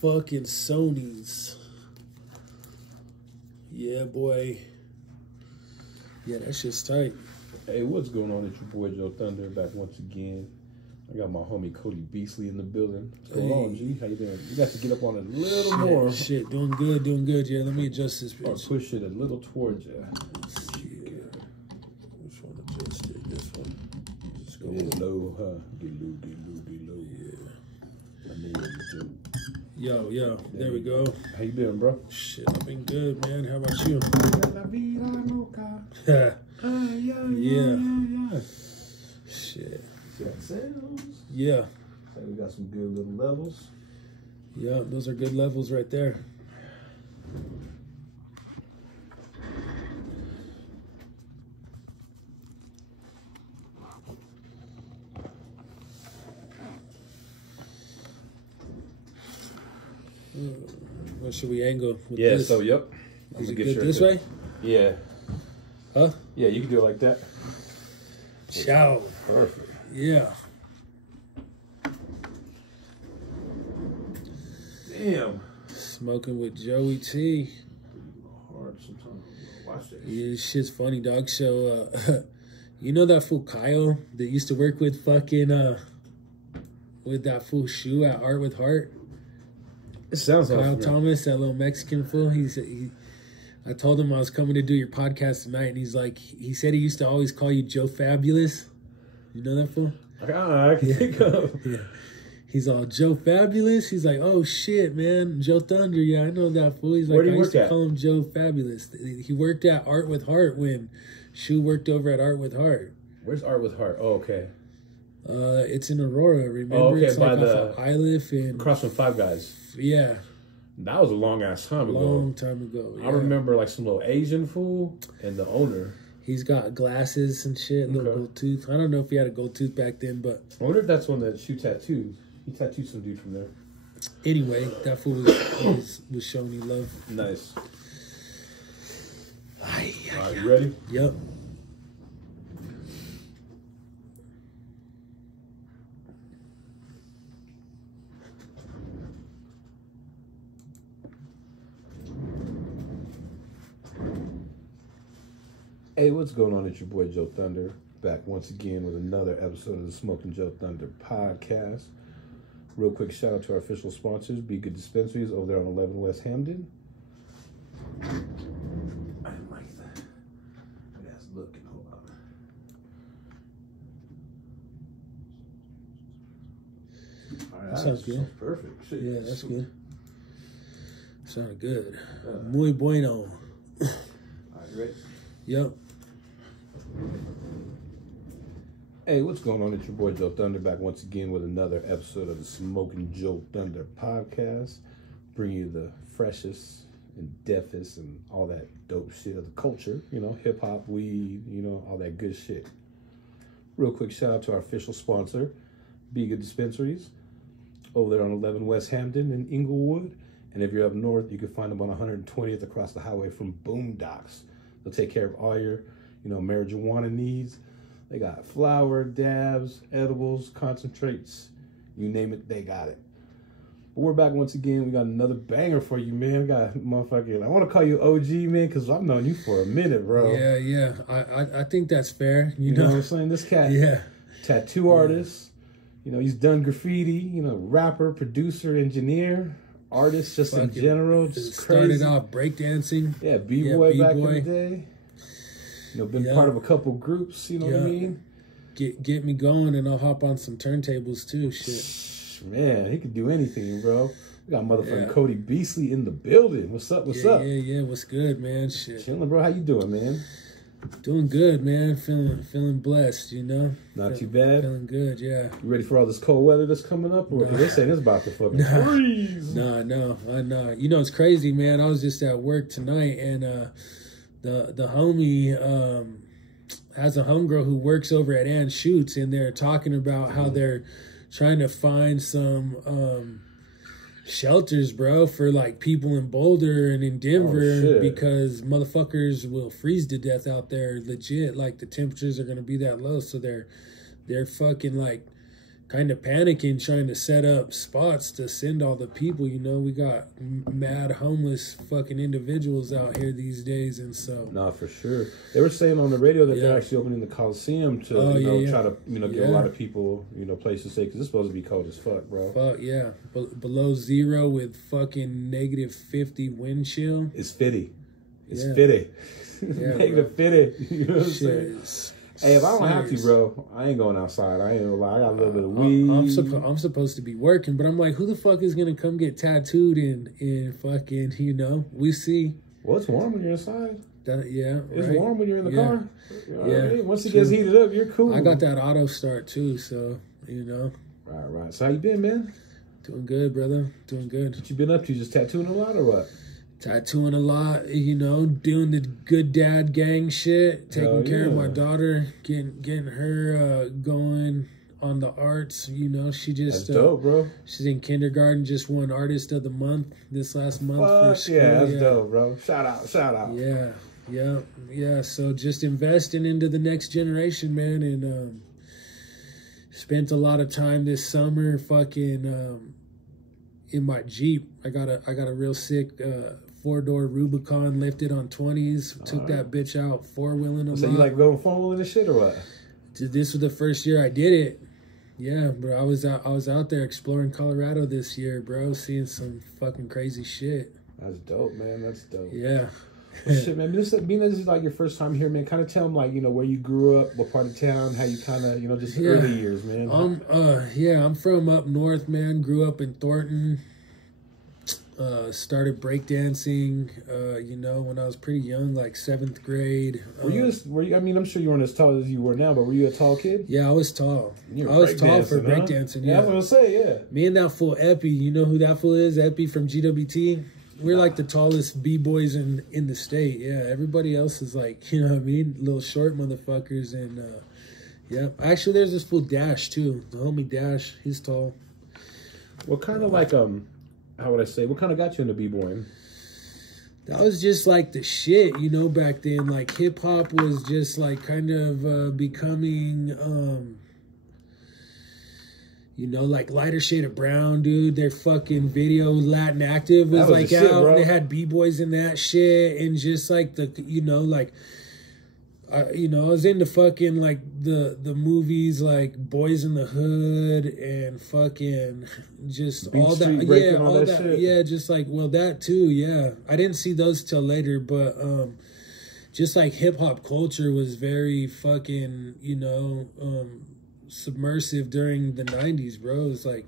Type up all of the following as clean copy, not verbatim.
fucking Sonys. Yeah, boy. Yeah, that shit's tight. Hey, what's going on? It's your boy JoeThunder back once again. I got my homie Cody Beastly in the building. What's going on, G? How you doing? You got to get up on it a little more. Shit, doing good, doing good. Yeah, let me adjust this Or bitch. push it a little towards you. Yeah. Which one adjust it? This one. Just go Get low, huh? Get low, get low, get low. Yeah. My name is Joe. Yo, there we go. How you doing, bro? Shit, I've been good, man. How about you? Yeah. Shit. See that sounds? Yeah. So we got some good little levels. Yeah, those are good levels right there. What should we angle with Yeah, this? so yep. Is it good this way? Yeah. Huh? Yeah, you can do it like that. Ciao. Perfect. Yeah. Damn. Smoking with Joey T. Hard sometimes. Watch this. Yeah, this shit's funny, dog. So, you know that fool Kyle that used to work with fucking, with that fool Shoe at Art with Heart? It sounds like Kyle Thomas, that little Mexican fool. I told him I was coming to do your podcast tonight, and he's like, he said he used to always call you Joe Fabulous. You know that fool? I can think of. Yeah. He's all Joe Fabulous. He's like, oh shit, man, JoeThunder. Yeah, I know that fool. He's like, I used to call him Joe Fabulous. He worked at Art with Heart when Shoe worked over at Art with Heart. Where's Art with Heart? Oh, okay. It's in Aurora. Remember? Oh, okay, it's by like the off of Iliff and across from Five Guys. Yeah. That was a long ass time ago. Long time ago. Yeah. I remember like some little Asian fool and the owner. He's got glasses and shit, little gold tooth. I don't know if he had a gold tooth back then, but I wonder if that's one that Shoe tattooed. He tattooed some dude from there. Anyway, that fool was showing you love. Nice. All right, you ready? Yep. Hey, what's going on? It's your boy JoeThunder, back once again with another episode of the Smoking JoeThunder podcast. Real quick shout out to our official sponsors, Be Good Dispensaries over there on 11 West Hamden. I didn't like that. That's looking. Hold on. All right, that sounds good. Perfect. Shit. Yeah, that's good. Sounded good. Muy bueno. All right, ready? Yep. Hey, what's going on? It's your boy JoeThunder back once again with another episode of the Smoking JoeThunder podcast. Bring you the freshest and deafest and all that dope shit of the culture. You know, hip hop, weed, you know, all that good shit. Real quick shout out to our official sponsor, Be Good Dispensaries, over there on 11 West Hamden in Inglewood. And if you're up north, you can find them on 120th across the highway from Boondocks. They'll take care of all your, you know, marijuana needs. They got flour, dabs, edibles, concentrates. You name it, they got it. But we're back once again. We got another banger for you, man. We got motherfucking, I want to call you OG, man, because I've known you for a minute, bro. Yeah. I think that's fair. You know what I'm saying? This cat, tattoo artist. You know, he's done graffiti. You know, rapper, producer, engineer, artist, just in general. Just started off breakdancing. Yeah, B-boy back in the day. You know, been part of a couple groups, you know what I mean? Get me going and I'll hop on some turntables too, shit. Man, he could do anything, bro. We got motherfucking Cody Beastly in the building. What's up, what's up? Yeah, what's good, man? Shit. Chilling, bro. How you doing, man? Doing good, man. Feeling blessed, you know? Not too bad? Feeling good, yeah. You ready for all this cold weather that's coming up? Or this ain't about to fucking freeze. I know. You know, it's crazy, man. I was just at work tonight and the homie has a homegirl who works over at Ann Shoots, and they're talking about how they're trying to find some shelters, bro, for like people in Boulder and in Denver because motherfuckers will freeze to death out there. Legit, like the temperatures are gonna be that low, so they're fucking like kind of panicking, trying to set up spots to send all the people. You know, we got mad homeless fucking individuals out here these days, and so. No, for sure. They were saying on the radio that they're actually opening the Coliseum to try to give a lot of people places to stay, because it's supposed to be cold as fuck, bro. Fuck yeah, below zero with fucking -50 wind chill. It's fitty. It's fitty. Yeah, negative 50. You know what I'm saying? Hey, if I don't have to, serious. bro, I ain't going outside. I ain't gonna lie. I got a little bit of weed. I'm supposed to be working, but I'm like, who the fuck is gonna come get tattooed in fucking, we see. Well, it's warm when you're inside. It's right. warm when you're in the car. You know what I mean? Once it True. gets heated up, you're cool. I got that auto start too, so Right. So how you been, man? Doing good, brother. Doing good. What you been up to? Just tattooing a lot or what? Tattooing a lot, doing the good dad gang shit, taking care of my daughter, getting her going on the arts. She just that's dope, bro. She's in kindergarten, just won Artist of the Month this last month. Fuck for school. yeah, that's dope, bro. Shout out. Yeah. So just investing into the next generation, man, and spent a lot of time this summer fucking in my Jeep. I got a real sick 4-door Rubicon lifted on 20s. Took that bitch out 4-wheeling a lot. So you like going 4-wheeling and shit or what? This was the first year I did it. Yeah, bro. I was out there exploring Colorado this year, bro. Seeing some fucking crazy shit. That's dope, man. That's dope. Yeah. Well, shit, man. This is like your first time here, man. Kind of tell them like where you grew up, what part of town, how you kind of just early years, man. I'm from up north, man. Grew up in Thornton. Started breakdancing, when I was pretty young, like 7th grade. Were you? I mean, I'm sure you weren't as tall as you were now, but were you a tall kid? Yeah, I was tall. I was tall for breakdancing. Yeah, I was gonna say, yeah. Me and that fool Epi, you know who that fool is? Epi from GWT. We're like the tallest b-boys in the state. Yeah, everybody else is like, you know what I mean, little short motherfuckers. And yeah, actually, there's this fool Dash too. The homie Dash, he's tall. What kind of like how would I say? What kind of got you into b-boying? That was just like the shit, back then. Like hip hop was just like kind of becoming, like Lighter Shade of Brown, dude. Their fucking video Latin Active was like out. Shit, and they had b-boys in that shit, and just like I was into fucking like the movies like Boys in the Hood and fucking just Beat all Street that, all that shit. Yeah, just like that too. Yeah, I didn't see those till later, but just like hip hop culture was very fucking submersive during the 90s, bro. It's like,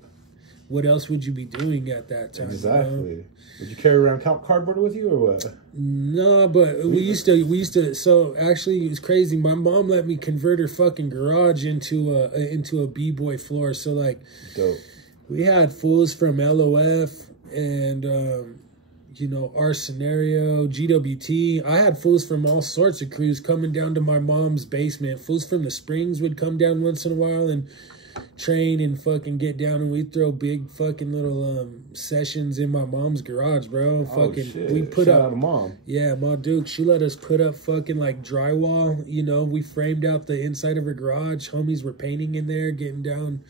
what else would you be doing at that time? Exactly. Did you carry around cardboard with you or what? No, but we used to. So actually, it was crazy. My mom let me convert her fucking garage into a b-boy floor. So like, dope. We had fools from LOF and our scenario, GWT. I had fools from all sorts of crews coming down to my mom's basement. Fools from the Springs would come down once in a while and train and fucking get down, and we'd throw big fucking little sessions in my mom's garage, bro. Fucking, shit. We put Shout up out to mom. Yeah, Ma Duke, she let us put up fucking like drywall. We framed out the inside of her garage. Homies were painting in there, getting down.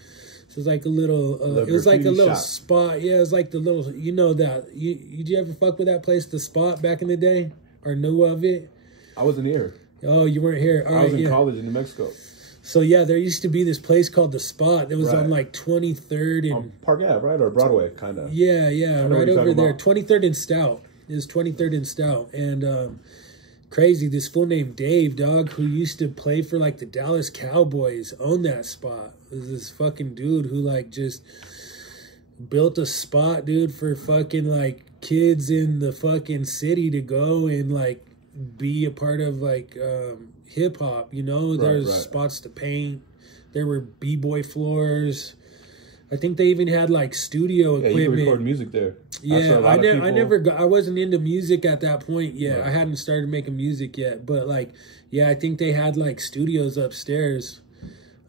So it was like a little. It was like a little spot. Yeah, it was like the little. That did you ever fuck with that place, the Spot, back in the day, or knew of it? I wasn't here. Oh, you weren't here. I was in college in New Mexico. So yeah, there used to be this place called the Spot. That was on like 23rd and on Park Ave, right, or Broadway, kind of. Yeah, right over there, 23rd and Stout. It was 23rd and Stout, and crazy. This fool named Dave, dog, who used to play for like the Dallas Cowboys, owned that spot. It was this fucking dude who like just built a spot, dude, for fucking like kids in the fucking city to go and like be a part of like hip hop, there's spots to paint. There were b-boy floors. I think they even had like studio equipment. You could record music there. Yeah, I wasn't into music at that point yet. Right. I hadn't started making music yet, but like, yeah, I think they had like studios upstairs.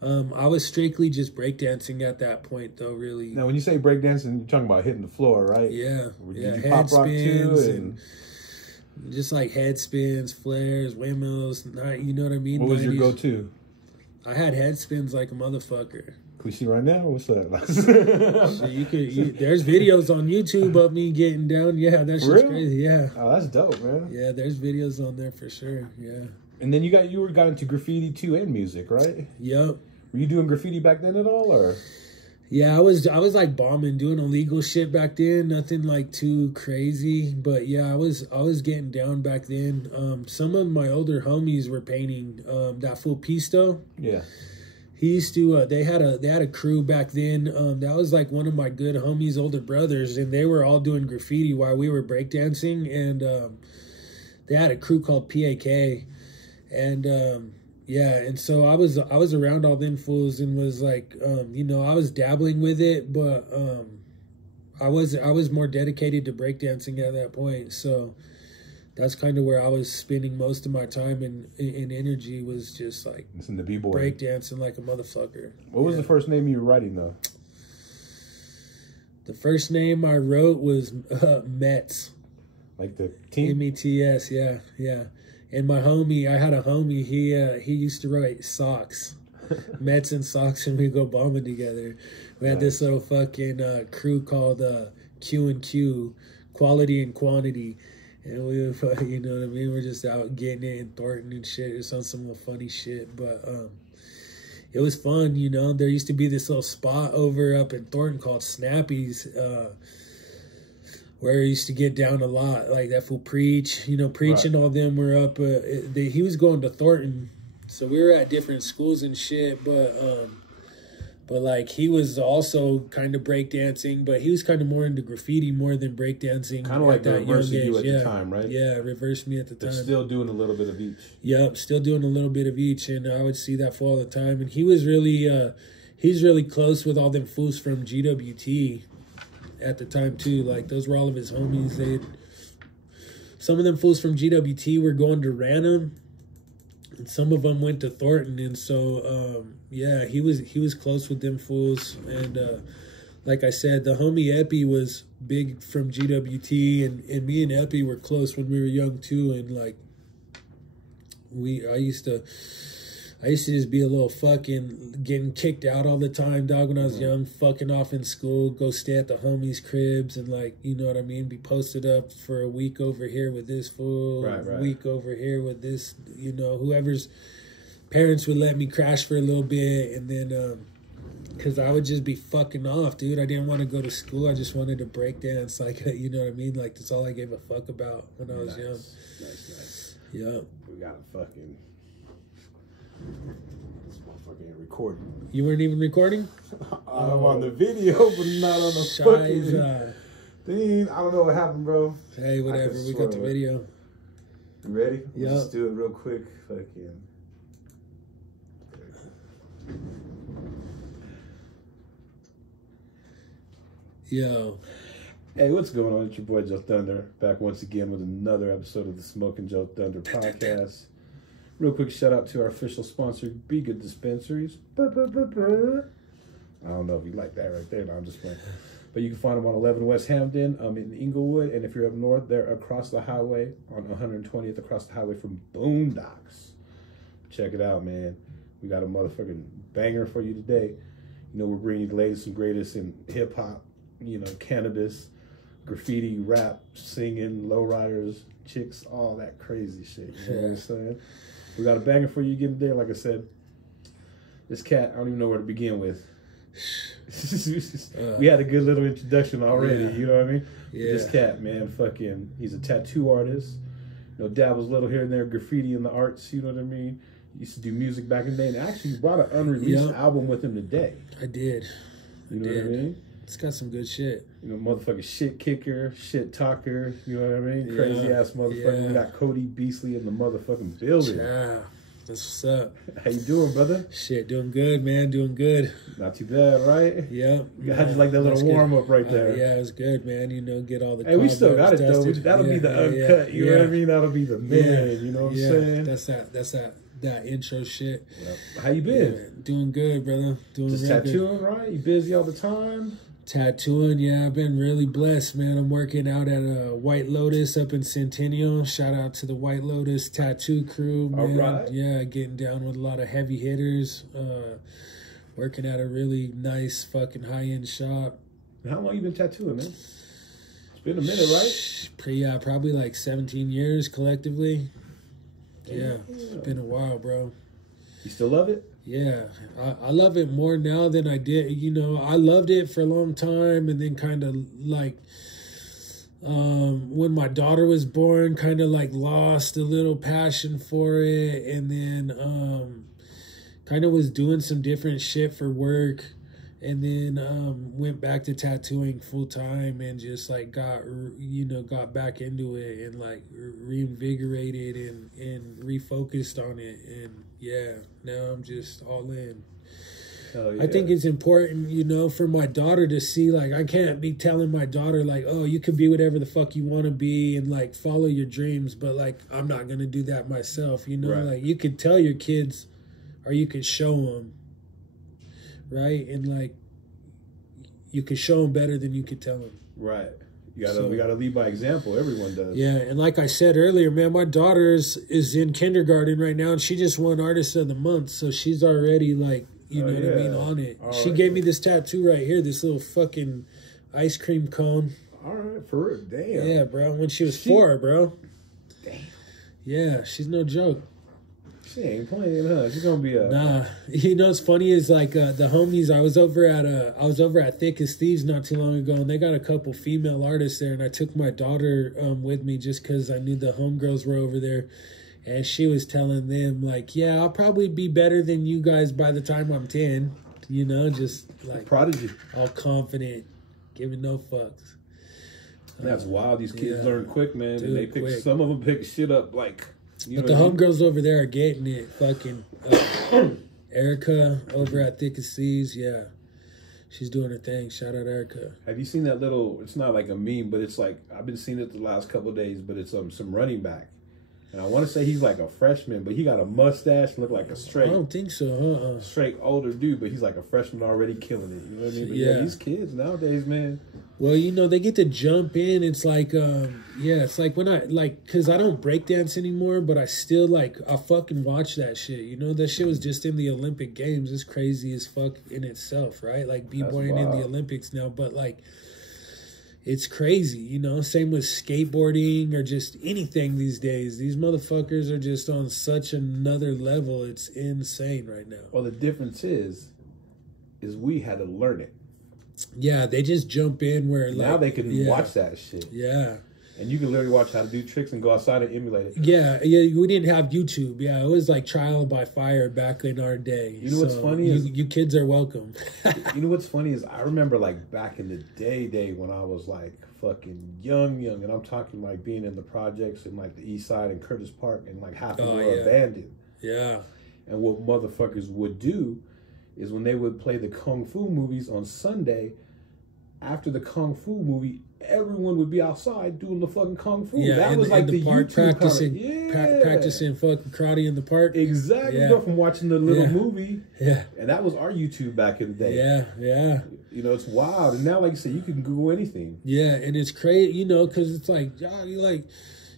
I was strictly just breakdancing at that point, though. Really. Now, when you say breakdancing, you're talking about hitting the floor, right? Yeah, Did you pop rock too, and just like head spins, flares, windmills. You know what I mean? What was your go-to? I had head spins like a motherfucker. Can we see right now? What's that? So there's videos on YouTube of me getting down. Yeah, that's just crazy. Yeah. Oh, that's dope, man. Yeah, there's videos on there for sure. Yeah. And then you got into graffiti too and music, right? Yep. Were you doing graffiti back then at all, or? Yeah, I was like bombing, doing illegal shit back then. Nothing like too crazy, but yeah, I was getting down back then. Some of my older homies were painting. That fool Pisto. Yeah. He used to. They had a crew back then. That was like one of my good homies' older brothers, and they were all doing graffiti while we were breakdancing. And they had a crew called PAK, and. Yeah, and so I was around all them fools and was like, you know, I was dabbling with it, but I was more dedicated to breakdancing at that point. So that's kind of where I was spending most of my time and energy, was just like in the b-boy breakdancing like a motherfucker. What was the first name you were writing though? The first name I wrote was Mets. Like the team? METS, yeah, yeah. And my homie, I had a homie, he used to write socks. Mets and socks, and we go bombing together. We had this little fucking crew called Q&Q, Quality and Quantity. And we would, you know what I mean? We're just out getting it in Thornton and shit. It's on some funny shit. But it was fun, you know. There used to be this little spot over up in Thornton called Snappy's, where he used to get down a lot, like that fool Preach, you know, Preach and all them were up. He was going to Thornton, so we were at different schools and shit. But like he was also kind of breakdancing, but he was kind of more into graffiti more than breakdancing. Kind of like the reverse of you at the time, right? Yeah, reversed me at the time. But still doing a little bit of each. Yep, still doing a little bit of each, and I would see that fool all the time. And he was really, he's really close with all them fools from GWT. At the time too, like those were all of his homies. Some of them fools from GWT were going to Ranham, and some of them went to Thornton. And so yeah, he was close with them fools. And like I said, the homie Epi was big from GWT, and me and Epi were close when we were young too. And like I used to just be a little fucking getting kicked out all the time, dog, when I was young, fucking off in school, go stay at the homies' cribs and, like, you know what I mean, be posted up for a week over here with this fool, a week over here with this, you know, whoever's parents would let me crash for a little bit. And then, because I would just be fucking off, dude. I didn't want to go to school. I just wanted to break dance, like, you know what I mean? Like, that's all I gave a fuck about when I was young. Nice. Yep. We got a fucking... This motherfucker ain't recording. You weren't even recording? I'm on the video, but not on the fucking thing. I don't know what happened, bro. Hey, whatever. We got the video. You ready? Yeah. Let's just do it real quick. Fucking. Yo. Hey, what's going on? It's your boy JoeThunder, back once again with another episode of the Smoking JoeThunder podcast. Real quick shout out to our official sponsor, Be Good Dispensaries. I don't know if you like that right there. No, I'm just playing. But you can find them on 11 West Hampden in Inglewood. And if you're up north, they're across the highway on 120th, across the highway from Boondocks. Check it out, man. We got a motherfucking banger for you today. You know, we're bringing you the latest and greatest in hip-hop, you know, cannabis, graffiti, rap, singing, lowriders, chicks, all that crazy shit. You know what I'm saying? We got a banger for you again today. Like I said, this cat, I don't even know where to begin with. We had a good little introduction already, you know what I mean? Yeah. This cat, man, fucking, he's a tattoo artist. You know, dabbles a little here and there, graffiti in the arts, you know what I mean? He used to do music back in the day, and actually brought an unreleased album with him today. I did. You know what I mean? It's got some good shit. You know, motherfucking shit kicker, shit talker, you know what I mean? Crazy ass motherfucker. Yeah. We got Cody Beastly in the motherfucking building. Yeah, that's what's up. How you doing, brother? Shit, doing good, man, doing good. Not too bad, right? Yeah. I just like that little warm up right there. Yeah, it was good, man. You know, get all the Hey, we still got it though. That'll be the uncut, you know what I mean? That'll be the man, you know what I'm saying? That's that intro shit. Yep. How you been? Yeah, doing good, brother. Doing just tattooing, good. Right? You busy all the time? Tattooing, yeah, I've been really blessed, man. I'm working out at a White Lotus up in Centennial. Shout out to the White Lotus tattoo crew, man. All right. Yeah, getting down with a lot of heavy hitters. working at a really nice fucking high-end shop. How long you been tattooing, man? It's been a minute, right? Yeah, probably like 17 years collectively. Yeah, it's been a while, bro. You still love it? Yeah, I love it more now than I did. You know, I loved it for a long time, and then kind of like when my daughter was born, kind of like lost a little passion for it, and then kind of was doing some different shit for work, and then went back to tattooing full time, and just like got back into it, and like reinvigorated and refocused on it, and yeah, now I'm just all in. Yeah. I think it's important, you know, for my daughter to see, like, I can't be telling my daughter, like, oh, you can be whatever the fuck you want to be and, like, follow your dreams, but, like, I'm not going to do that myself, you know? Right. Like, you could tell your kids or you could show them, right? And, like, you could show them better than you could tell them. Right. We gotta lead by example. Everyone does. Yeah, and like I said earlier, man, my daughter is in kindergarten right now, and she just won Artist of the Month, so she's already, like, you know what I mean, on it. All she right. gave me this tattoo right here, this little fucking ice cream cone. All right, for real. Damn. Yeah, bro. When she was 4, bro. Damn. Yeah, she's no joke. She ain't playing, huh? She's gonna be a Nah. You know what's funny is like the homies. I was over at Thick as Thieves not too long ago, and they got a couple female artists there, and I took my daughter with me just because I knew the homegirls were over there. And she was telling them, like, yeah, I'll probably be better than you guys by the time I'm 10. You know, just like prodigy, all confident, giving no fucks. That's wild. These kids learn quick, man. Dude, and they pick some of them pick shit up like. But the homegirls over there are getting it. Fucking Erica over at Thick as Thieves, yeah. She's doing her thing. Shout out Erica. Have you seen that little, it's not like a meme, but it's like, I've been seeing it the last couple of days, but it's some running back. And I want to say he's like a freshman, but he got a mustache and look like a straight. I don't think so, straight older dude, but he's like a freshman already killing it. You know what I mean? But yeah, these kids nowadays, man. Well, you know, they get to jump in. It's like, it's like when because I don't breakdance anymore, but I still, like, I fucking watch that shit. You know, that shit was just in the Olympic Games. It's crazy as fuck in itself, right? Like, b-boying in the Olympics now, but, like, it's crazy, you know? Same with skateboarding or just anything these days. These motherfuckers are just on such another level. It's insane right now. Well, the difference is we had to learn it. Yeah, they just jump in where, like... Now they can watch that shit. Yeah. And you can literally watch how to do tricks and go outside and emulate it. Yeah, we didn't have YouTube. Yeah, it was like trial by fire back in our day. You know what's funny is... You kids are welcome. You know what's funny is I remember, like, back in the day when I was, like, fucking young, and I'm talking, like, being in the projects in, like, the East Side and Curtis Park, and, like, half of them were abandoned. Yeah. And what motherfuckers would do is when they would play the Kung Fu movies on Sunday, after the Kung Fu movie, everyone would be outside doing the fucking Kung Fu. Yeah, that was like the park, YouTube practicing fucking karate in the park. Exactly. You go from watching the little movie. Yeah. And that was our YouTube back in the day. Yeah. You know, it's wild. And now, like you said, you can Google anything. Yeah, and it's crazy, you know, because it's like,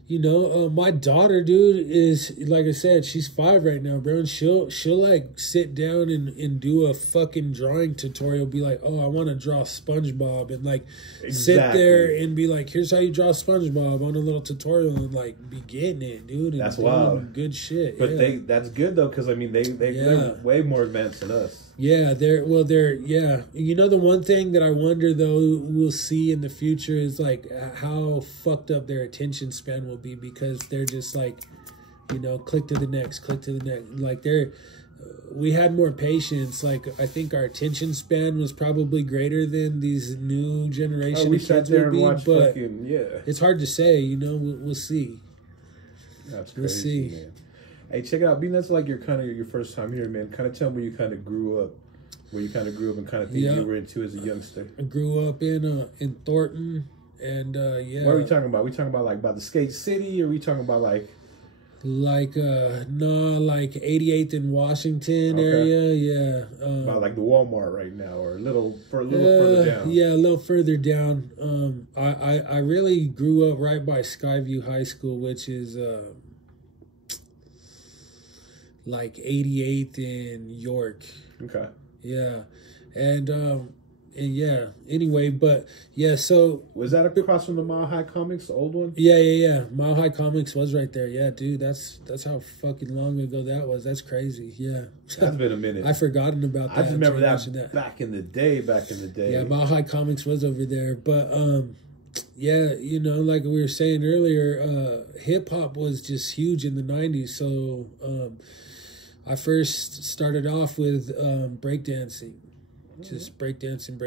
you know, my daughter, dude, is, like I said, she's 5 right now, bro, and she'll like sit down and do a fucking drawing tutorial, be like, oh, I want to draw SpongeBob, and like sit there and be like, here's how you draw SpongeBob on a little tutorial, and like be getting it, dude. And that's wild. Good shit. But that's good though, because I mean they're way more advanced than us. Yeah, they're you know, the one thing that I wonder though we'll see in the future is like how fucked up their attention span will be, because they're just like, you know, click to the next, like we had more patience. Like, I think our attention span was probably greater than these new generation of kids will be, but it's hard to say, you know. We'll see. That's crazy, we'll see. Man. Hey, check it out. Being that's like your first time here, man. Kind of tell me where you kind of grew up, and kind of things you were into as a youngster. I grew up in Thornton, and What are we talking about? We talking about like by the Skate City, or are we talking about like 88th and Washington area, yeah. About like the Walmart right now, or a little further down. Yeah, a little further down. I really grew up right by Skyview High School, which is like 88th in York. Okay. Yeah. And yeah. Anyway, but yeah. So was that across from the Mile High Comics, the old one? Yeah. Mile High Comics was right there. Yeah, dude. That's how fucking long ago that was. That's crazy. Yeah. That's been a minute. I've forgotten about that. I just remember that back in the day. Yeah, Mile High Comics was over there, but yeah, you know, like we were saying earlier, hip hop was just huge in the '90s. So I first started off with breakdancing. Just breakdancing.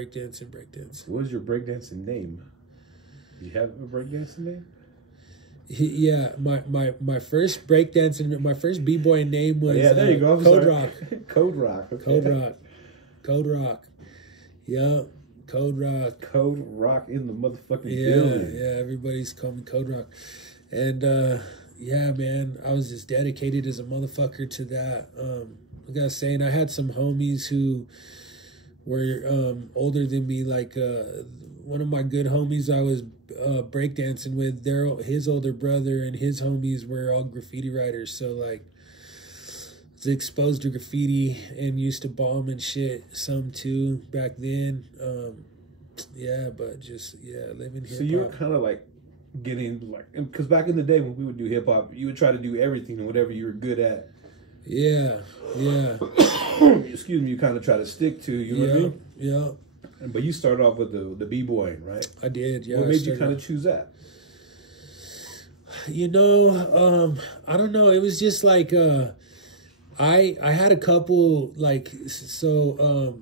What was your breakdancing name? Do you have a breakdancing name? Yeah, my first breakdancing, my first b-boy name was there you go. Code Rock. Code Rock. Okay. Code Rock. Yeah, Code Rock. Code Rock in the motherfucking building. Yeah, everybody's calling me Code Rock, and yeah, man, I was just dedicated as a motherfucker to that. I gotta say, and I had some homies who were older than me, like one of my good homies I was breakdancing with, his older brother and his homies were all graffiti writers, so like I was exposed to graffiti and used to bomb and shit some too back then. Yeah, but just living hip hop. So you were kind of like getting like, because back in the day when we would do hip hop, you would try to do everything and whatever you were good at. Yeah. Excuse me, you kind of try to stick to, you know what I mean? Yeah. But you started off with the b-boying, right? I did, yeah. What made you kind of choose that? You know, I don't know. It was just like I had a couple, like, so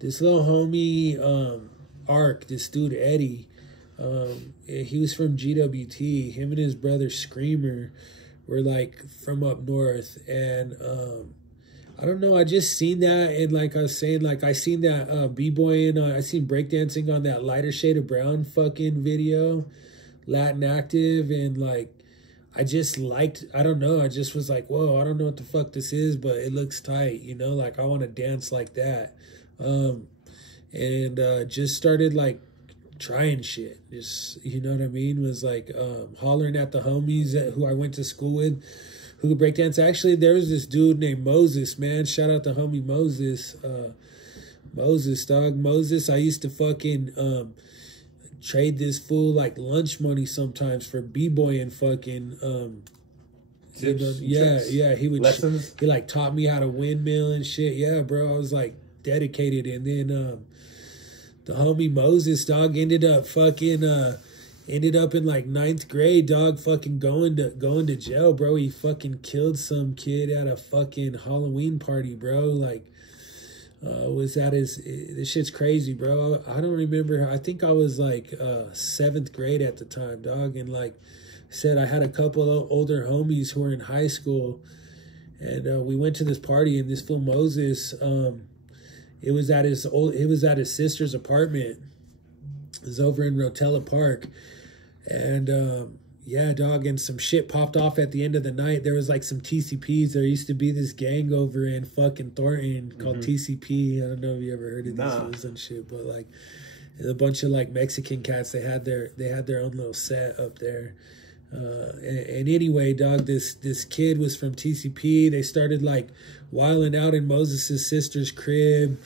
this little homie Ark, this dude Eddie, he was from GWT. Him and his brother Screamer were like from up north, and I don't know, I just seen that, and like I was saying, like I seen that b-boying, I seen breakdancing on that Lighter Shade of Brown fucking video, Latin Active, and like I just liked, I don't know, I just was like, whoa, I don't know what the fuck this is, but it looks tight, you know, like I want to dance like that. And just started like trying shit, just, you know what I mean, was like hollering at the homies who I went to school with who could breakdance. Actually, there was this dude named Moses, man, shout out to homie Moses. Moses, dog. Moses, I used to fucking trade this fool like lunch money sometimes for b-boy and fucking tips, yeah, he would lessons. He like taught me how to windmill and shit. Yeah, bro, I was like dedicated. And then the homie Moses, dog, ended up in like 9th grade, dog, fucking going to jail, bro. He fucking killed some kid at a fucking Halloween party, bro. Like was at this shit's crazy, bro. I don't remember. I think I was like 7th grade at the time, dog. And like I said, I had a couple of older homies who were in high school, and we went to this party, and this fool Moses, it was at his sister's apartment. It was over in Rotella Park, and yeah, dog, and some shit popped off at the end of the night. There was like some TCPs. There used to be this gang over in fucking Thornton called TCP. I don't know if you ever heard of these ones and shit, but like a bunch of like Mexican cats. They had their own little set up there. And anyway, dog, this kid was from TCP. They started like wilding out in Moses' sister's crib,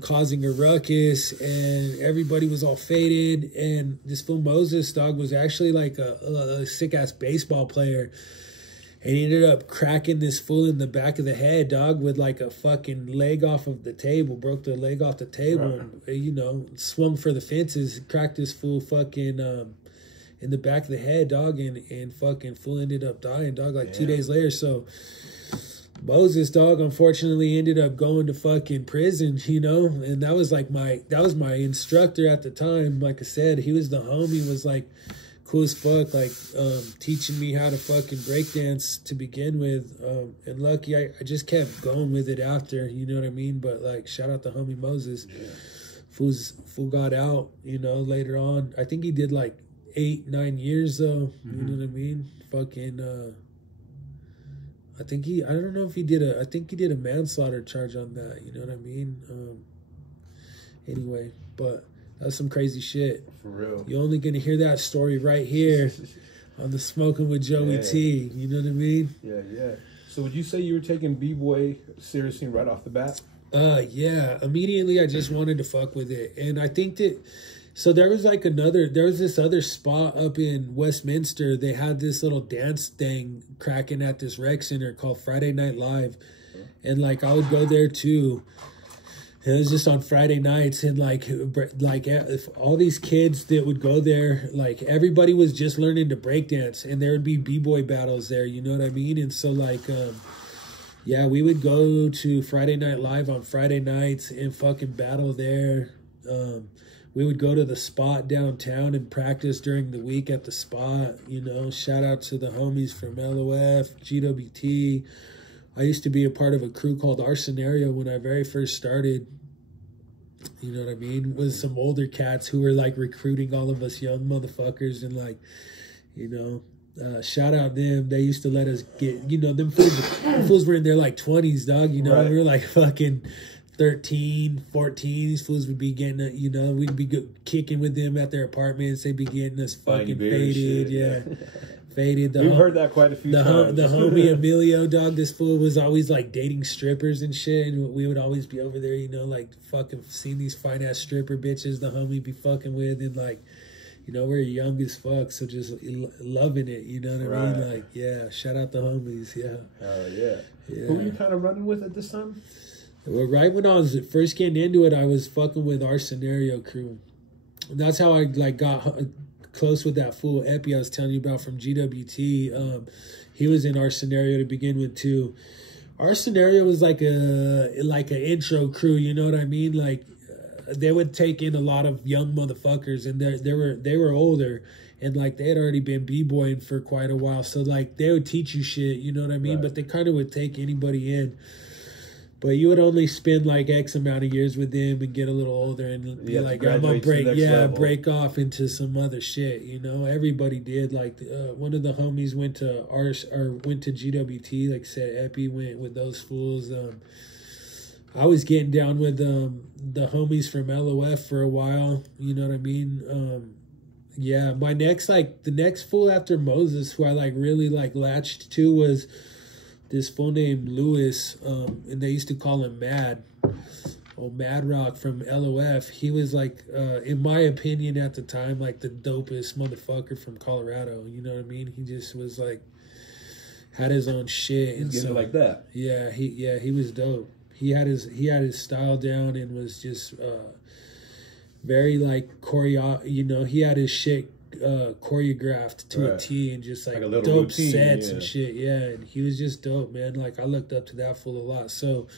causing a ruckus, and everybody was all faded. And this fool Moses, dog, was actually like a sick ass baseball player, and he ended up cracking this fool in the back of the head, dog, with like a fucking leg off of the table. Broke the leg off the table, and, you know, swung for the fences, cracked this fool fucking in the back of the head, dog, and fucking fool ended up dying, dog, like 2 days later. So Moses, dog, unfortunately ended up going to fucking prison, you know, and that was my instructor at the time. Like I said, he was the homie, was like cool as fuck, like teaching me how to fucking breakdance to begin with, and lucky I just kept going with it after, you know what I mean. But like, shout out to homie Moses. Fool got out, you know, later on. I think he did like 8-9 years though, you know what I mean. Fucking I don't know if he did a manslaughter charge on that, you know what I mean? Anyway, but that's some crazy shit. For real. You're only gonna hear that story right here on the Smoking with Joey T, you know what I mean? Yeah. So would you say you were taking b-boy seriously right off the bat? Yeah, immediately I just wanted to fuck with it. And I think that, so there was this other spot up in Westminster. They had this little dance thing cracking at this rec center called Friday Night Live. And like, I would go there too. It was just on Friday nights, and like if all these kids that would go there, like everybody was just learning to break dance, and there would be b-boy battles there, you know what I mean? And so like, yeah, we would go to Friday Night Live on Friday nights and fucking battle there. We would go to the spot downtown and practice during the week at the spot, you know. Shout out to the homies from LOF, GWT. I used to be a part of a crew called Our Scenario when I very first started. You know what I mean? With some older cats who were like recruiting all of us young motherfuckers, and like, you know, shout out them. They used to let us get, you know, them fools were in their like 20s, dog. You know, right. We were like fucking 13, 14. These fools would be getting, you know, we'd be kicking with them at their apartments. They'd be getting us fucking faded, yeah. Faded. We've heard that quite a few times. The homie Emilio, dog, this fool was always like dating strippers and shit, and we would always be over there, you know, like fucking seeing these fine ass stripper bitches the homie be fucking with, and like, you know, we're young as fuck, so just loving it, you know what I mean? Like, yeah, shout out the homies, yeah. Yeah. Who were you kind of running with at this time? Well, right when I was first getting into it, I was fucking with Our Scenario crew. And that's how I like got close with that fool Epi I was telling you about from GWT. He was in Our Scenario to begin with too. Our Scenario was like an intro crew, you know what I mean? Like they would take in a lot of young motherfuckers, and they were older, and like they had already been b-boying for quite a while, so like they would teach you shit, you know what I mean? Right. But they kind of would take anybody in. But you would only spend like X amount of years with them and get a little older and be like, I'm gonna break off into some other shit. You know, everybody did. Like one of the homies went to GWT. Like I said, Epi went with those fools. I was getting down with the homies from LOF for a while. You know what I mean? Yeah, the next fool after Moses, who I like really like latched to, was this fool named Lewis, and they used to call him Mad. Oh, Mad Rock from LOF. He was like, in my opinion at the time, like the dopest motherfucker from Colorado. You know what I mean? He just was like, had his own shit. And so, like that. Yeah, he was dope. He had his style down and was just very like you know, he had his shit choreographed to a T, and just like dope routine, sets and shit, and he was just dope, man. Like I looked up to that fool a lot. So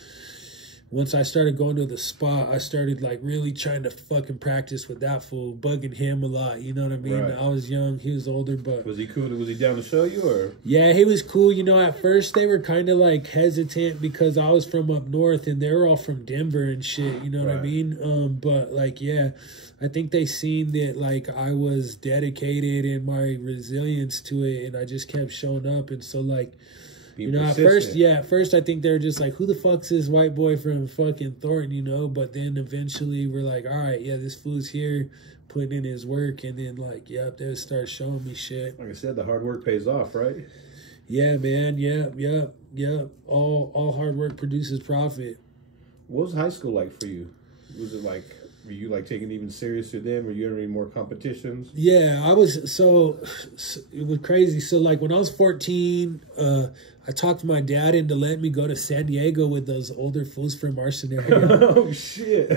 once I started going to the spot, I started like really trying to fucking practice with that fool, bugging him a lot, you know what I mean? Right. I was young, he was older, but was he cool? Was he down to show you, or? Yeah, he was cool. You know, at first they were kind of like hesitant because I was from up north and they were all from Denver and shit, you know what I mean? But like, yeah, I think they seen that like I was dedicated and my resilience to it, and I just kept showing up. And so like, you know, at first I think they were just like, who the fuck's this white boy from fucking Thornton, you know? But then eventually we're like, all right, yeah, this fool's here putting in his work. And then like, yep, they would start showing me shit. Like I said, the hard work pays off, right? Yeah, man. Yeah. All hard work produces profit. What was high school like for you? Was it like, were you like taking it even seriouser then? Were you entering more competitions? Yeah, I was. So it was crazy. So like when I was 14, I talked my dad into letting me go to San Diego with those older fools from Our Scenario. Oh shit!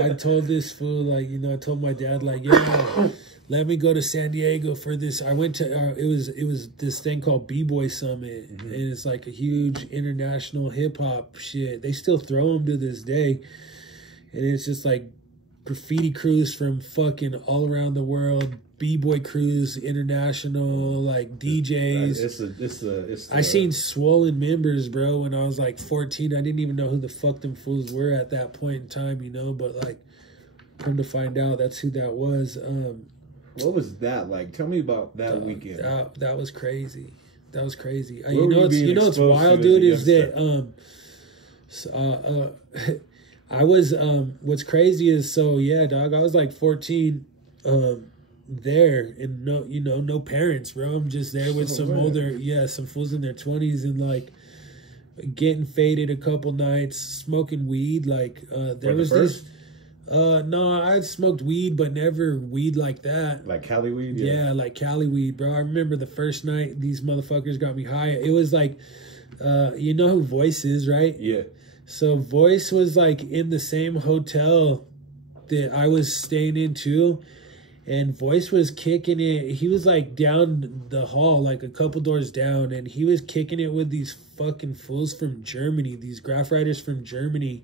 I told this fool, like, you know, I told my dad, like, yeah, let me go to San Diego for this. I went to it was this thing called B-Boy Summit, and it's like a huge international hip hop shit. They still throw them to this day, and it's just like graffiti crews from fucking all around the world, b-boy crews, international, like DJs. I seen swollen members, bro, when I was like 14. I didn't even know who the fuck them fools were at that point in time, you know, but like, come to find out, that's who that was. What was that like? Tell me about that weekend. That was crazy. That was crazy. You know what's wild, dude, is that I was what's crazy is, so yeah, dog, I was like 14 there, and no parents, bro. I'm just there with some older, some fools in their 20s, and like getting faded a couple nights, smoking weed. Like there was this. No, I smoked weed, but never weed like that. Like Cali weed? Yeah, like Cali weed, bro. I remember the first night these motherfuckers got me high. It was like, you know who Voice is, right? Yeah. So Voice was like in the same hotel that I was staying in too. And Voice was kicking it. He was like down the hall, like a couple doors down. And he was kicking it with these fucking fools from Germany, these graph writers from Germany.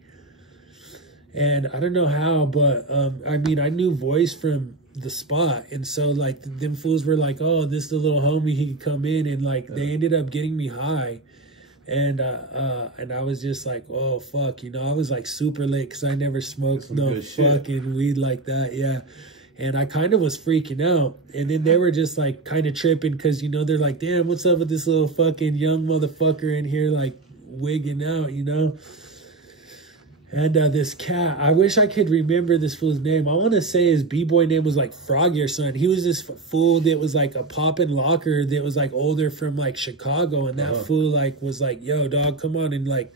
And I don't know how, but I mean, I knew Voice from the spot. And so like them fools were like, oh, this the little homie, he could come in. And like they ended up getting me high. And I was just like, oh, fuck. You know, I was like super lit because I never smoked no fucking weed like that. Yeah. And I kind of was freaking out. And then they were just like kind of tripping because, you know, they're like, damn, what's up with this little fucking young motherfucker in here like wigging out, you know? And this cat, I wish I could remember this fool's name. I want to say his b-boy name was like Froggy or something. He was this fool that was like a poppin' locker that was like older from like Chicago. And that fool like was like, yo, dog, come on. And like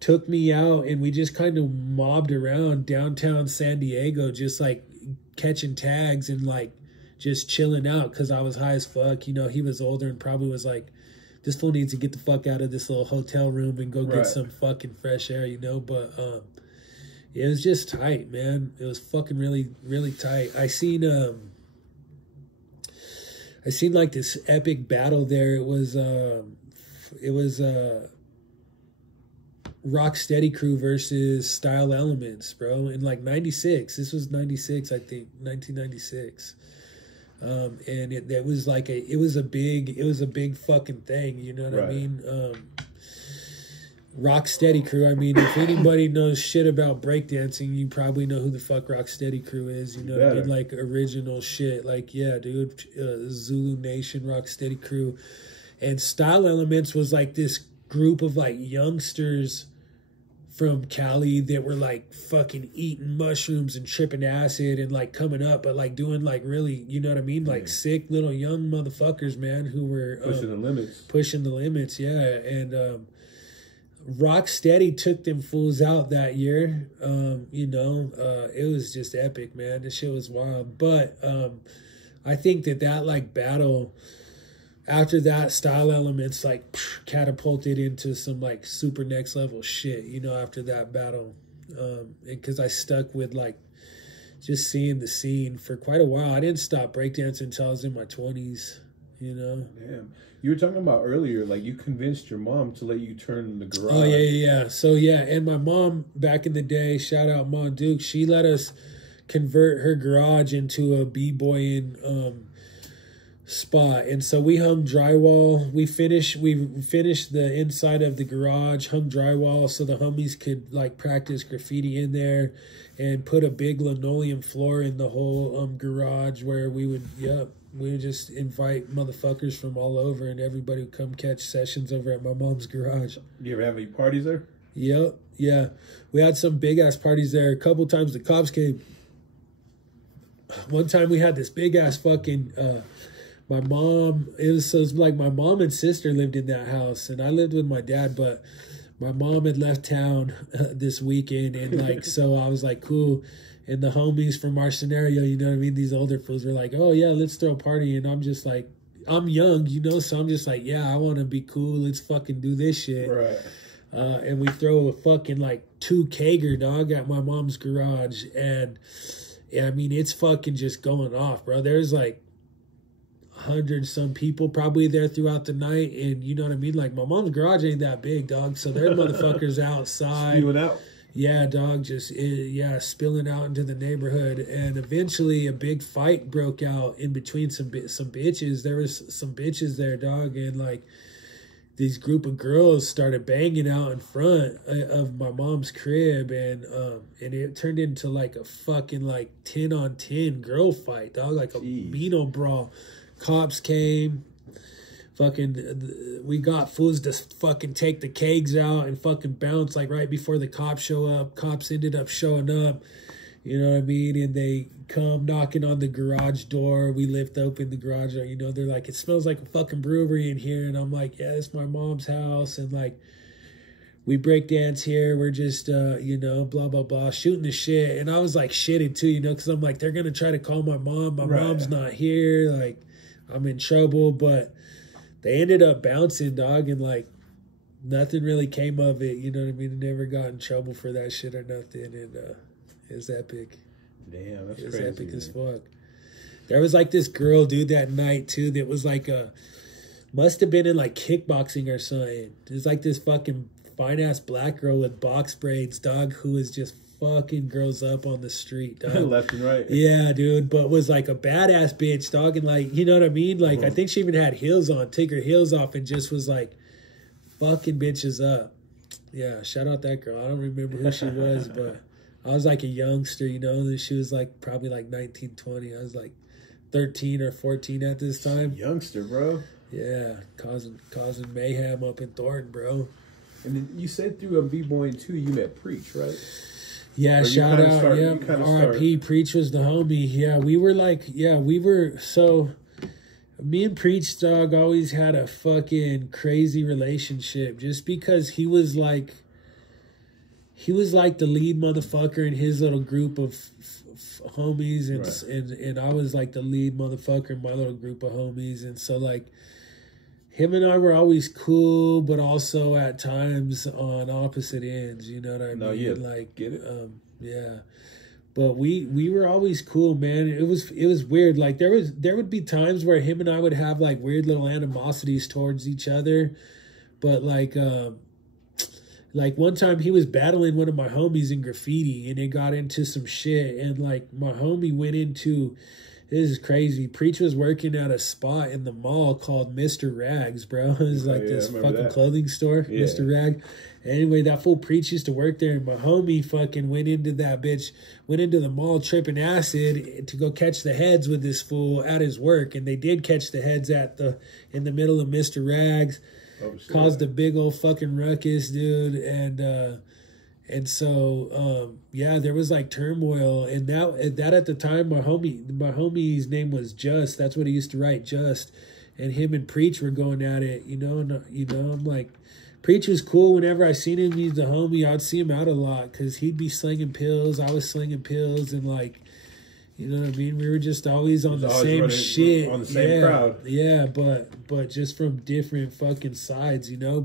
took me out and we just kind of mobbed around downtown San Diego, just like catching tags and like just chilling out because I was high as fuck. You know, he was older and probably was like, this fool needs to get the fuck out of this little hotel room and go get some fucking fresh air, you know? But it was just tight, man. It was fucking really, really tight. I seen like this epic battle there. It was Rocksteady Crew versus Style Elements, bro. In like 96. This was 96, I think, 1996. And it was like it was a big fucking thing, you know what I mean? Rocksteady Crew. I mean, if anybody knows shit about breakdancing, you probably know who the fuck Rocksteady Crew is. You know what I mean? Like original shit. Like, yeah, dude, Zulu Nation, Rocksteady Crew. And Style Elements was like this group of like youngsters from Cali that were like fucking eating mushrooms and tripping acid and like coming up, but like doing like really, you know what I mean? Like sick little young motherfuckers, man, who were pushing the limits. Pushing the limits, yeah. And Rocksteady took them fools out that year. You know, it was just epic, man. This shit was wild. But I think that like battle, after that, Style Elements like catapulted into some like super next level shit, you know, after that battle. Because I stuck with like just seeing the scene for quite a while. I didn't stop breakdancing until I was in my 20s, you know. Damn. You were talking about earlier, like you convinced your mom to let you turn the garage. Oh, yeah. So, yeah, and my mom back in the day, shout out Ma Duke, she let us convert her garage into a b-boying spot. And so we hung drywall. We finished the inside of the garage, hung drywall so the homies could like practice graffiti in there, and put a big linoleum floor in the whole garage where we would just invite motherfuckers from all over and everybody would come catch sessions over at my mom's garage. You ever have any parties there? Yep. Yeah. We had some big ass parties there. A couple times the cops came. One time we had this big ass fucking my mom, it was like my mom and sister lived in that house, and I lived with my dad, but my mom had left town this weekend, and like, so I was like, cool. And the homies from our scenario, you know what I mean? These older fools were like, oh yeah, let's throw a party. And I'm just like, I'm young, you know? So I'm just like, yeah, I want to be cool. Let's fucking do this shit. Right. And we throw a fucking like 2 kegger, dog, at my mom's garage. And I mean, it's fucking just going off, bro. There's like 100 some people probably there throughout the night, and you know what I mean, like my mom's garage ain't that big, dog, so there are motherfuckers outside spewing out, yeah, dog, just spilling out into the neighborhood. And eventually a big fight broke out in between some bitches. There was some bitches there, dog, and like these group of girls started banging out in front of my mom's crib, and it turned into like a fucking like 10-on-10 girl fight, dog, like a Beano brawl. Cops came, fucking, we got fools to fucking take the kegs out and fucking bounce like right before the cops show up. Cops ended up showing up, you know what I mean? And they come knocking on the garage door. We lift open the garage door, you know, they're like, it smells like a fucking brewery in here. And I'm like, yeah, it's my mom's house. And like, we break dance here. We're just, you know, blah, blah, blah, shooting the shit. And I was like shitted too, you know, because I'm like, they're going to try to call my mom. My mom's not here. Like, I'm in trouble. But they ended up bouncing, dog, and like nothing really came of it. You know what I mean? I never got in trouble for that shit or nothing. And it was epic. Damn, that's crazy. It was epic man. as fuck. There was like this girl, dude, that night too, that was like must have been in like kickboxing or something. It was like this fucking fine ass black girl with box braids, dog, who was just fucking girls up on the street, dog. Left and right. Yeah, dude, but was like a badass bitch, dog, and like, you know what I mean? Like, I think she even had heels on, take her heels off, and just was like fucking bitches up. Yeah, shout out that girl. I don't remember who she was, but I was like a youngster, you know, and she was like probably like 19, 20. I was like 13 or 14 at this time. Youngster, bro. Yeah, causing mayhem up in Thornton, bro. And then you said through B-boying too, you met Preach, right? Yeah, shout out. Yeah, R.I.P. Preach was the homie. Yeah, we were so. Me and Preach, dog, always had a fucking crazy relationship. Just because he was like the lead motherfucker in his little group of homies, and I was like the lead motherfucker in my little group of homies, and so like. Him and I were always cool, but also at times on opposite ends. You know what I mean? No, yeah, like, get it. Yeah. But we were always cool, man. It was weird. Like there would be times where him and I would have like weird little animosities towards each other, but like one time he was battling one of my homies in graffiti, and it got into some shit, and like my homie went into. This is crazy. Preach was working at a spot in the mall called Mr. Rags, bro. It was like this fucking clothing store, yeah. Mr. Rag. Anyway, that fool Preach used to work there, and my homie fucking went into the mall tripping acid to go catch the heads with this fool at his work, and they did catch the heads in the middle of Mr. Rags. Oh, shit. Caused a big old fucking ruckus, dude, and so, yeah, there was like turmoil, and that at the time, my homie's name was Just. That's what he used to write, Just, and him and Preach were going at it, you know. And I'm like, Preach was cool. Whenever I seen him, he's the homie. I'd see him out a lot because he'd be slinging pills. I was slinging pills, and like, you know what I mean. We were just always on the same shit, on the same crowd. Yeah, but just from different fucking sides, you know.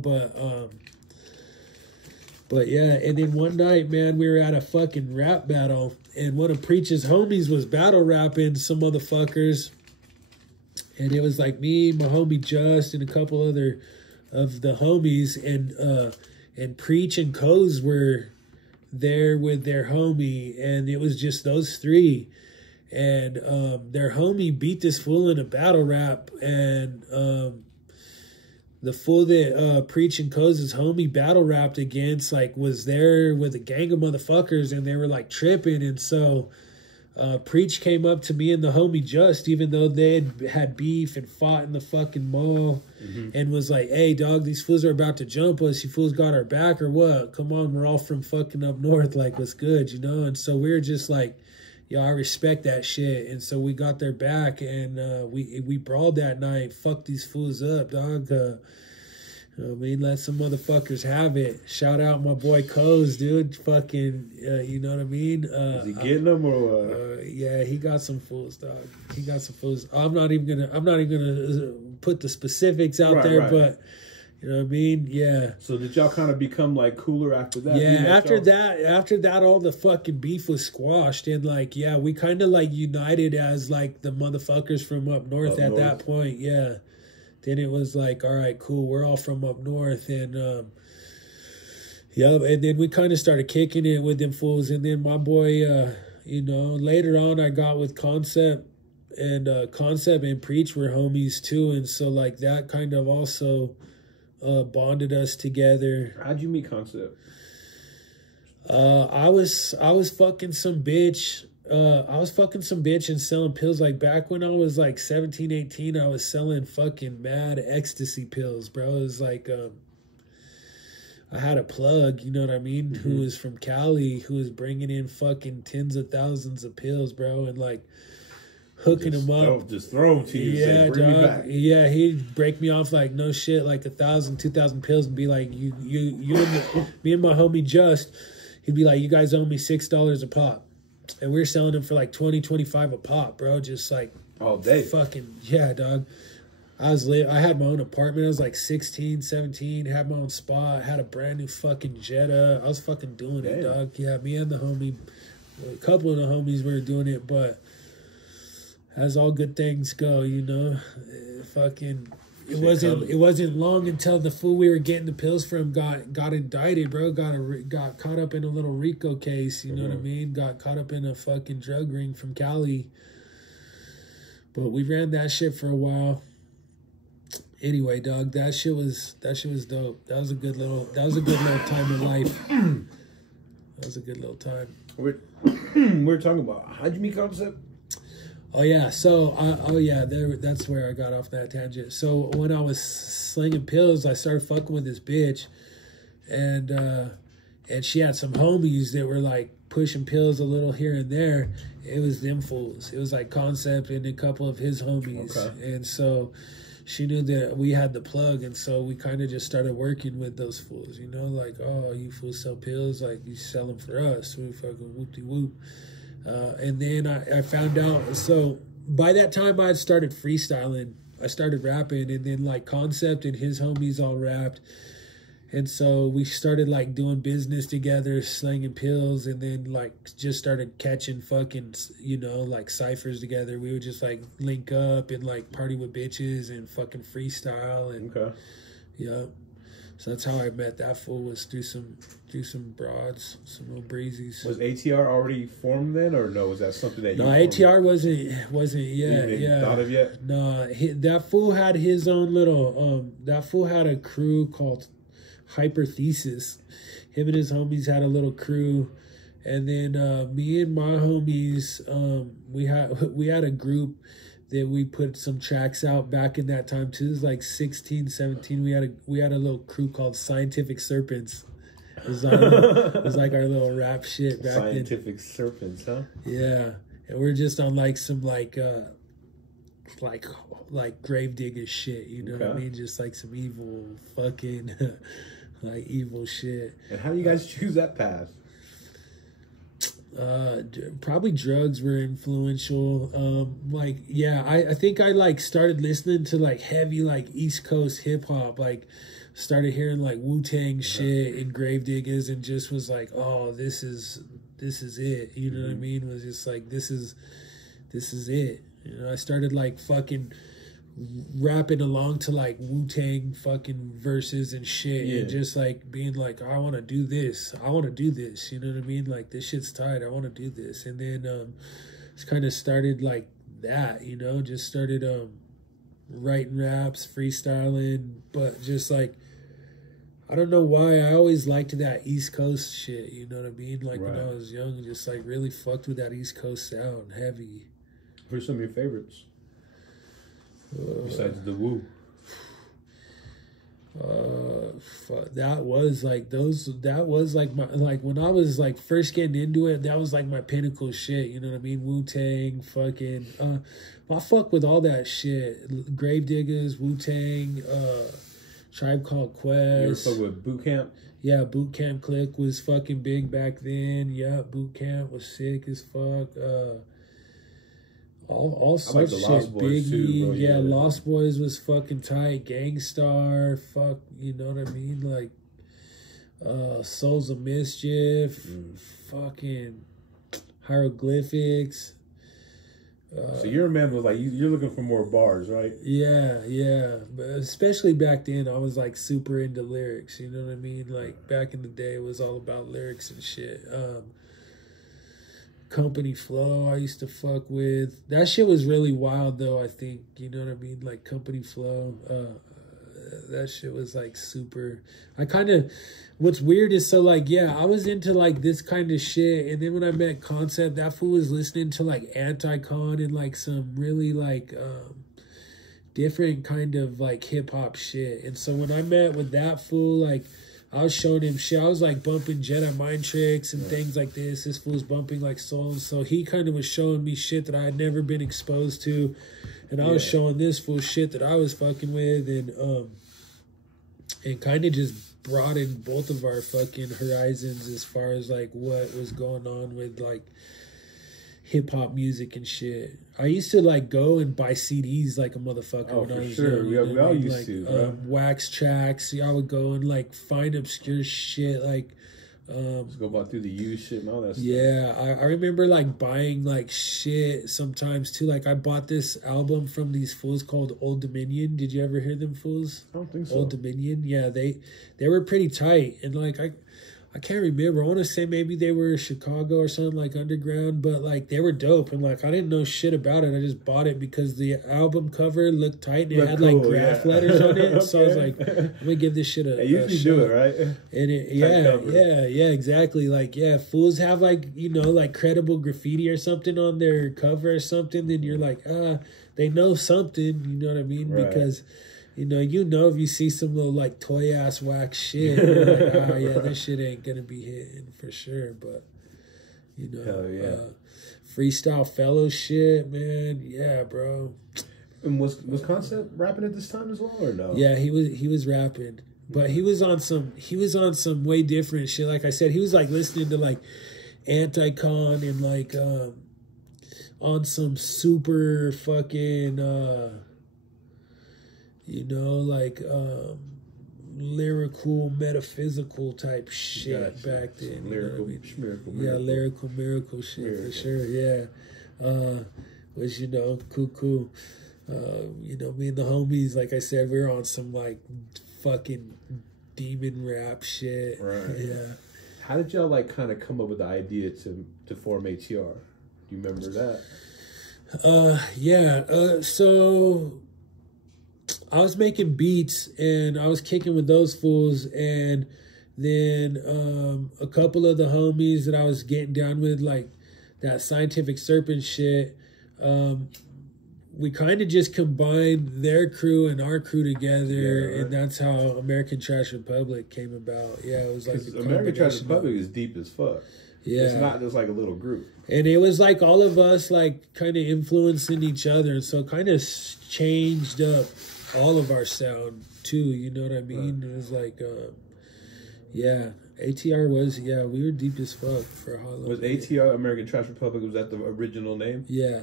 But yeah, and then one night, man, we were at a fucking rap battle, and one of Preach's homies was battle rapping some motherfuckers, and it was like me, my homie Just, and a couple other of the homies, and Preach and Coz were there with their homie, and it was just those three, and their homie beat this fool in a battle rap, and the fool that Preach and Coz's homie battle rapped against, like, was there with a gang of motherfuckers, and they were, like, tripping. And so Preach came up to me and the homie Just, even though they had beef and fought in the fucking mall, and was like, hey, dog, these fools are about to jump us. You fools got our back or what? Come on, we're all from fucking up north. Like, what's good, you know? And so we were just like, yo, I respect that shit. And so we got their back, and we brawled that night. Fuck these fools up, dog. I mean, let some motherfuckers have it. Shout out my boy Coz, dude. Fucking, you know what I mean? Is he getting them or what? Yeah, he got some fools, dog. He got some fools. I'm not even gonna put the specifics out there, right. But you know what I mean? Yeah. So did y'all kind of become like cooler after that? Yeah, after that, all the fucking beef was squashed, and like, yeah, we kind of like united as like the motherfuckers from up north that point. Yeah. Then it was like, all right, cool, we're all from up north, and and then we kind of started kicking it with them fools, and then my boy, you know, later on I got with Concept, and Concept and Preach were homies too, and so like that kind of also bonded us together. How'd you meet Concept? I was fucking some bitch. I was fucking some bitch and selling pills. Like back when I was like 17, 18, I was selling fucking mad ecstasy pills, bro. It was like, I had a plug, you know what I mean? Who was from Cali, who was bringing in fucking tens of thousands of pills, bro. And like, hooking him up. Oh, just throw them to you. Yeah, and say, bring me dog. back. Yeah, he'd break me off like no shit, like 1,000, 2,000 pills, and be like, you and me and my homie Just. He'd be like, you guys owe me $6 a pop, and we were selling them for like 20, 25 a pop, bro. Just like all day. Fucking yeah, dog. I was lit. I had my own apartment. I was like 16, 17, had my own spot, had a brand new fucking Jetta. I was fucking doing it, dog. Yeah, me and the homie, a couple of the homies were doing it, but as all good things go, you know, it wasn't long until the fool we were getting the pills from got indicted, bro. Got caught up in a little RICO case, you know what I mean? Got caught up in a fucking drug ring from Cali. But we ran that shit for a while. Anyway, dog, that shit was dope. That was a good little time in life. That was a good little time. We're talking about, how'd you meet Concept? Oh yeah, so that's where I got off that tangent. So when I was slinging pills, I started fucking with this bitch, and she had some homies that were like pushing pills a little here and there. It was them fools. It was like Concept and a couple of his homies, and so she knew that we had the plug, and so we kind of just started working with those fools. You know, like, oh, you fools sell pills, like you sell them for us. We fucking whoop-de-whoop. And then I found out, so by that time I had started freestyling. I started rapping, and then like Concept and his homies all rapped. And so we started like doing business together, slinging pills, and then like just started catching fucking, you know, like ciphers together. We would just like link up and like party with bitches and fucking freestyle. And yeah. So that's how I met that fool, was through some broads, some little breezies. Was ATR already formed then, or no? Was that something that you ATR wasn't yet. Yeah, thought of yet? No, that fool had his own little. That fool had a crew called Hyperthesis. Him and his homies had a little crew, and then me and my homies, we had a group that we put some tracks out back in that time too. It was like 16, 17. We had a little crew called Scientific Serpents. It was like our little rap shit back then. Scientific Serpents, huh? Yeah, and we're just on like some like gravedigger shit. You know what I mean? Just like some evil fucking like evil shit. And how do you guys choose that path? Probably drugs were influential. I think I like started listening to like heavy like East Coast hip hop, like started hearing like Wu-Tang shit and Gravediggers, and just was like, oh, this is it. You know what I mean? Was just like, this is it. You know, I started like fucking rapping along to like Wu-Tang fucking verses and shit, and just like being like, I want to do this, you know what I mean? Like, this shit's tight, I want to do this. And then it's kind of started like that, you know, just started writing raps, freestyling, but just like, I don't know why, I always liked that East Coast shit, you know what I mean? Like when I was young, just like really fucked with that East Coast sound, heavy. What are some of your favorites? Besides the Woo. That was like my, like when I was like first getting into it, that was like my pinnacle shit, you know what I mean? Wu-Tang, fucking I fuck with all that shit. Gravediggers, Wu-Tang, Tribe Called Quest. You ever fuck with Boot Camp? Yeah, Boot Camp Click was fucking big back then. Yeah, Boot Camp was sick as fuck. All sorts of shit. Biggie, too, yeah, Lost Boys was fucking tight. Gangstar, fuck, you know what I mean? Like, Souls of Mischief, fucking Hieroglyphics. So you're a man with like, you're looking for more bars, right? Yeah. But especially back then, I was like super into lyrics, you know what I mean? Like back in the day, it was all about lyrics and shit. Company Flow I used to fuck with. That shit was really wild though, I think. You know what I mean? Like Company Flow. That shit was like super. What's weird is, so like, yeah, I was into like this kind of shit, and then when I met Concept, that fool was listening to like Anti-Con and like some really like different kind of like hip hop shit. And so when I met with that fool, like I was showing him shit. I was like bumping Jedi mind tricks and things like this. This fool's bumping like souls. So he kind of was showing me shit that I had never been exposed to. And I was showing this fool shit that I was fucking with, and kind of just broadened both of our fucking horizons as far as like what was going on with like hip hop music and shit. I used to like go and buy CDs like a motherfucker when I was young. Yeah, we all used like, to, bro. Wax tracks. I would go and like find obscure shit like. Just go about through the used shit and all that stuff. Yeah, I remember like buying like shit sometimes too. Like I bought this album from these fools called Old Dominion. Did you ever hear them fools? I don't think so. Old Dominion. Yeah, they were pretty tight, and like I can't remember. I want to say maybe they were Chicago or something like underground, but like they were dope. And like I didn't know shit about it. I just bought it because the album cover looked tight and it had like graph letters on it. So I was like, I'm gonna give this shit a. You usually do it, right? And yeah, exactly. Like fools have like like credible graffiti or something on their cover or something. Then you're like, they know something. You know what I mean? Right. Because. If you see some little like toy ass wax shit, you're like, yeah, this shit ain't gonna be hitting for sure. But hell yeah. Freestyle fellow shit, man, yeah, bro. And was Concept rapping at this time as well, or no? Yeah, he was rapping, but he was on some way different shit. Like I said, he was like listening to like Anti-Con and like on some super fucking. Like lyrical, metaphysical type shit back then. Lyrical, lyrical miracle shit for sure. Yeah, was cool. Me and the homies, like I said, we were on some like fucking demon rap shit. Right. Yeah. How did y'all like kind of come up with the idea to form ATR? Do you remember that? So. I was making beats and I was kicking with those fools, and then a couple of the homies that I was getting down with, like that Scientific Serpent shit, we kind of just combined their crew and our crew together, and that's how American Trash Republic came about. Yeah, it was like American Trash Republic is deep as fuck. Yeah, it's not just like a little group. And it was like all of us like kind of influencing each other, and so kind of changed up all of our sound too, you know what I mean? Right. It was like, ATR was, we were deep as fuck for a holiday. Was ATR, American Trash Republic, was that the original name? Yeah,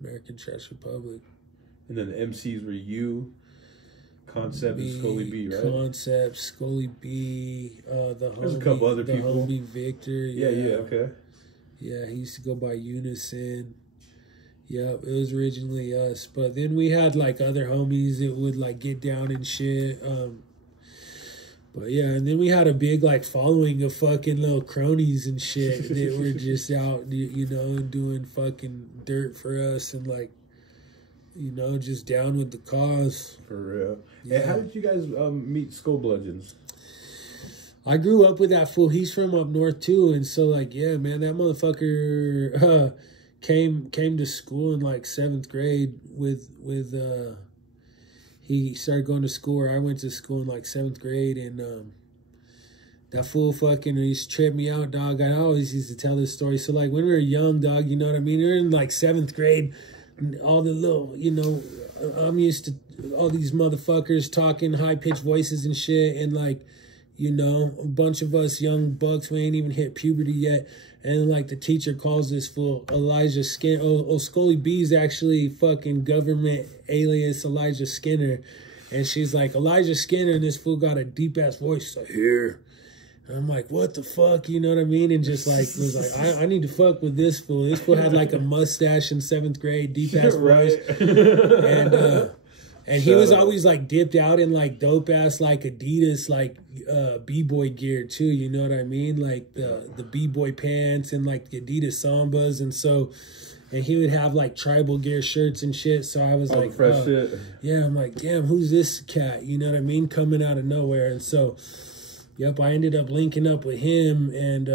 American Trash Republic. And then the MCs were you, Concept, and Scully B, right? Concept, Scully B, There's a couple other people. The homie Victor. Yeah, okay. Yeah, he used to go by Unison. Yeah, it was originally us, but then we had like other homies that would like get down and shit. But yeah, and then we had a big like following of fucking little cronies and shit that were just out, and doing fucking dirt for us and like, just down with the cause. For real. Yeah. And how did you guys meet Skull Bludgeons? I grew up with that fool. He's from up north too, and so like, yeah, man, that motherfucker. Came to school in like 7th grade with he started going to school, or I went to school in like 7th grade, and that fool fucking used to trip me out, dog. I always used to tell this story. So like when we were young, dog, you know what I mean? We were in like 7th grade, and all the little, I'm used to all these motherfuckers talking high-pitched voices and shit, and like, a bunch of us young bucks, we ain't even hit puberty yet. And like the teacher calls this fool Elijah Skinner. Oh, Scully B's actually fucking government alias Elijah Skinner. And she's like, Elijah Skinner, and this fool got a deep ass voice. So here. And I'm like, what the fuck? You know what I mean? And just like was like, I need to fuck with this fool. This fool had like a mustache in 7th grade, deep ass voice. And he was always like dipped out in like dope ass like Adidas like b-boy gear too, you know what I mean? Like the b-boy pants and like the Adidas Sambas, and he would have like tribal gear shirts and shit. So I was like, fresh shit. Yeah, I'm like, damn, who's this cat? You know what I mean? Coming out of nowhere. And so I ended up linking up with him, and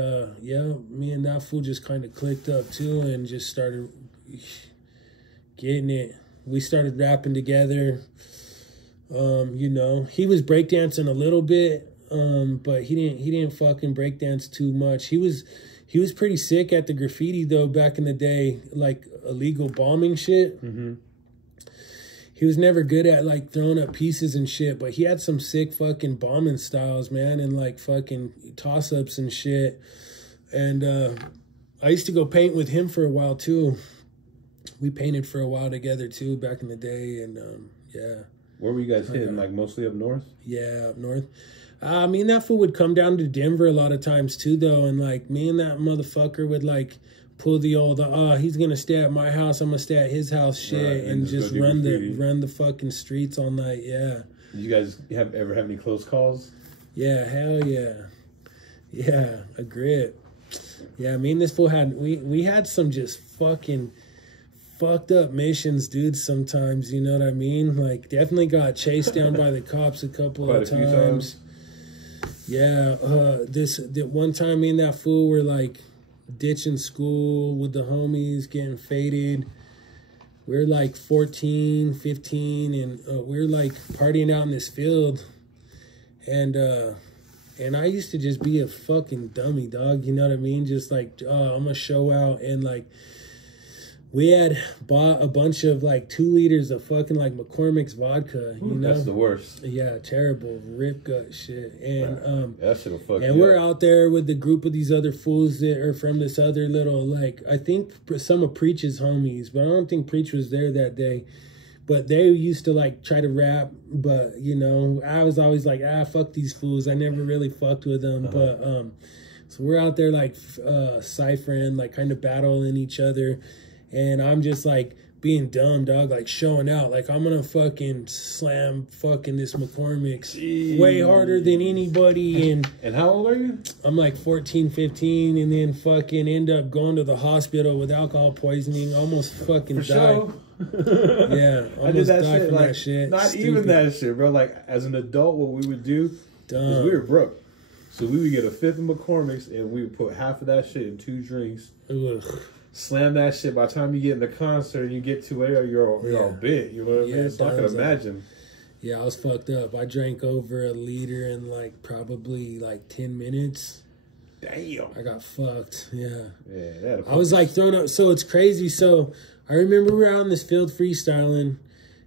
me and that fool just kind of clicked up too and just started getting it. We started rapping together. You know, he was breakdancing a little bit, but he didn't fucking breakdance too much. He was pretty sick at the graffiti though back in the day, like illegal bombing shit. Mm-hmm. He was never good at like throwing up pieces and shit, but he had some sick fucking bombing styles, man, and like fucking toss-ups and shit. And I used to go paint with him for a while too. We painted for a while together too back in the day, and yeah. Where were you guys hitting? Like mostly up north? Yeah, up north. Me and that fool would come down to Denver a lot of times too, though, and like me and that motherfucker would like pull the old he's gonna stay at my house, I'm gonna stay at his house shit, right, and just run the fucking streets all night. Yeah. Did you guys ever have any close calls? Yeah, hell yeah. Yeah, a grip. Yeah, me and this fool we had some just fucking fucked up missions, dude, sometimes, you know what I mean? Like, definitely got chased down by the cops a couple of times. Yeah, that one time me and that fool were like ditching school with the homies, getting faded. We're like 14, 15, and we're like partying out in this field. And I used to just be a fucking dummy, dog, you know what I mean? Just like, I'm gonna show out. And like, we had bought a bunch of like 2 liters of fucking like McCormick's vodka. You know, that's the worst. Yeah, terrible rip gut shit. And that shit'll fuck you and we're up. out there with the group of these other fools that are from this other little, like, I think some of Preach's homies, but I don't think Preach was there that day. But they used to like try to rap, but you know, I was always like, fuck these fools. I never really fucked with them. But so we're out there like ciphering, like kind of battling each other. And I'm just like being dumb, dog, like showing out. Like, I'm gonna fucking slam fucking this McCormick's way harder than anybody. And how old are you? I'm like 14, 15, and then fucking end up going to the hospital with alcohol poisoning. Almost fucking died. Sure. Yeah, I did that died shit. from Like, that shit. not Stupid. even that shit, bro. Like, as an adult, what we would do is we were broke. So we would get a 5th of McCormick's and we would put half of that shit in 2 drinks. Ugh. Slam that shit. By the time you get in the concert and you get to where you're all bit, you know what I mean? So I can imagine. Yeah, I was fucked up. I drank over a liter in like probably like 10 minutes. Damn. I got fucked. Yeah. Yeah. I was like thrown up. So it's crazy. So I remember we were out in this field freestyling,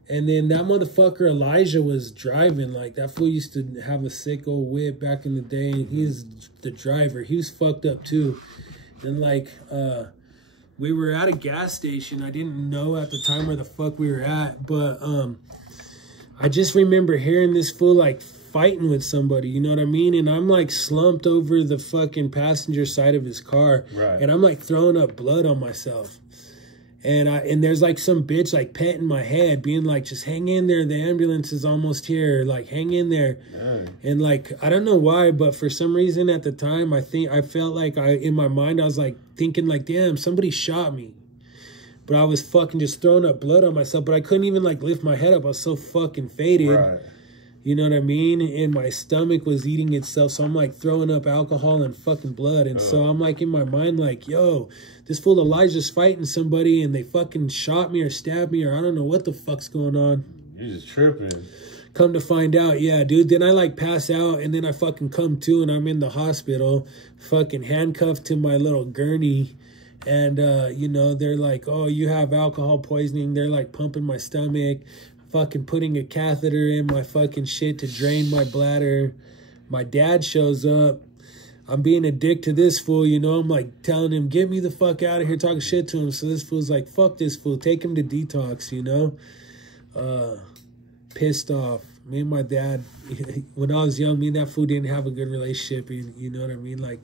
and then that motherfucker Elijah was driving. Like, that fool used to have a sick old whip back in the day, and he's the driver. He was fucked up too. And like, we were at a gas station. I didn't know at the time where the fuck we were at, but I just remember hearing this fool like fighting with somebody, you know what I mean? And I'm like slumped over the fucking passenger side of his car, right? And I'm like throwing up blood on myself. And there's like some bitch like petting my head, being like, just hang in there, the ambulance is almost here, like hang in there. Nice. And like, I don't know why, but for some reason at the time, I felt like in my mind I was like thinking like, damn, somebody shot me. But I was fucking just throwing up blood on myself, but I couldn't even like lift my head up. I was so fucking faded. Right. You know what I mean? And my stomach was eating itself, so I'm like throwing up alcohol and fucking blood. And so I'm like in my mind like, yo, this fool Elijah's fighting somebody and they fucking shot me or stabbed me or I don't know what the fuck's going on. You're just tripping. Come to find out, yeah, dude. Then I like pass out and then I fucking come to and I'm in the hospital, fucking handcuffed to my little gurney. And, you know, they're like, oh, you have alcohol poisoning. They're like pumping my stomach, fucking putting a catheter in my fucking shit to drain my bladder. My dad shows up. I'm being a dick to this fool, you know. I'm like telling him, get me the fuck out of here, talking shit to him. So this fool's like, fuck this fool, take him to detox, you know. Pissed off. Me and my dad, when I was young, me and that fool didn't have a good relationship, you know what I mean? Like,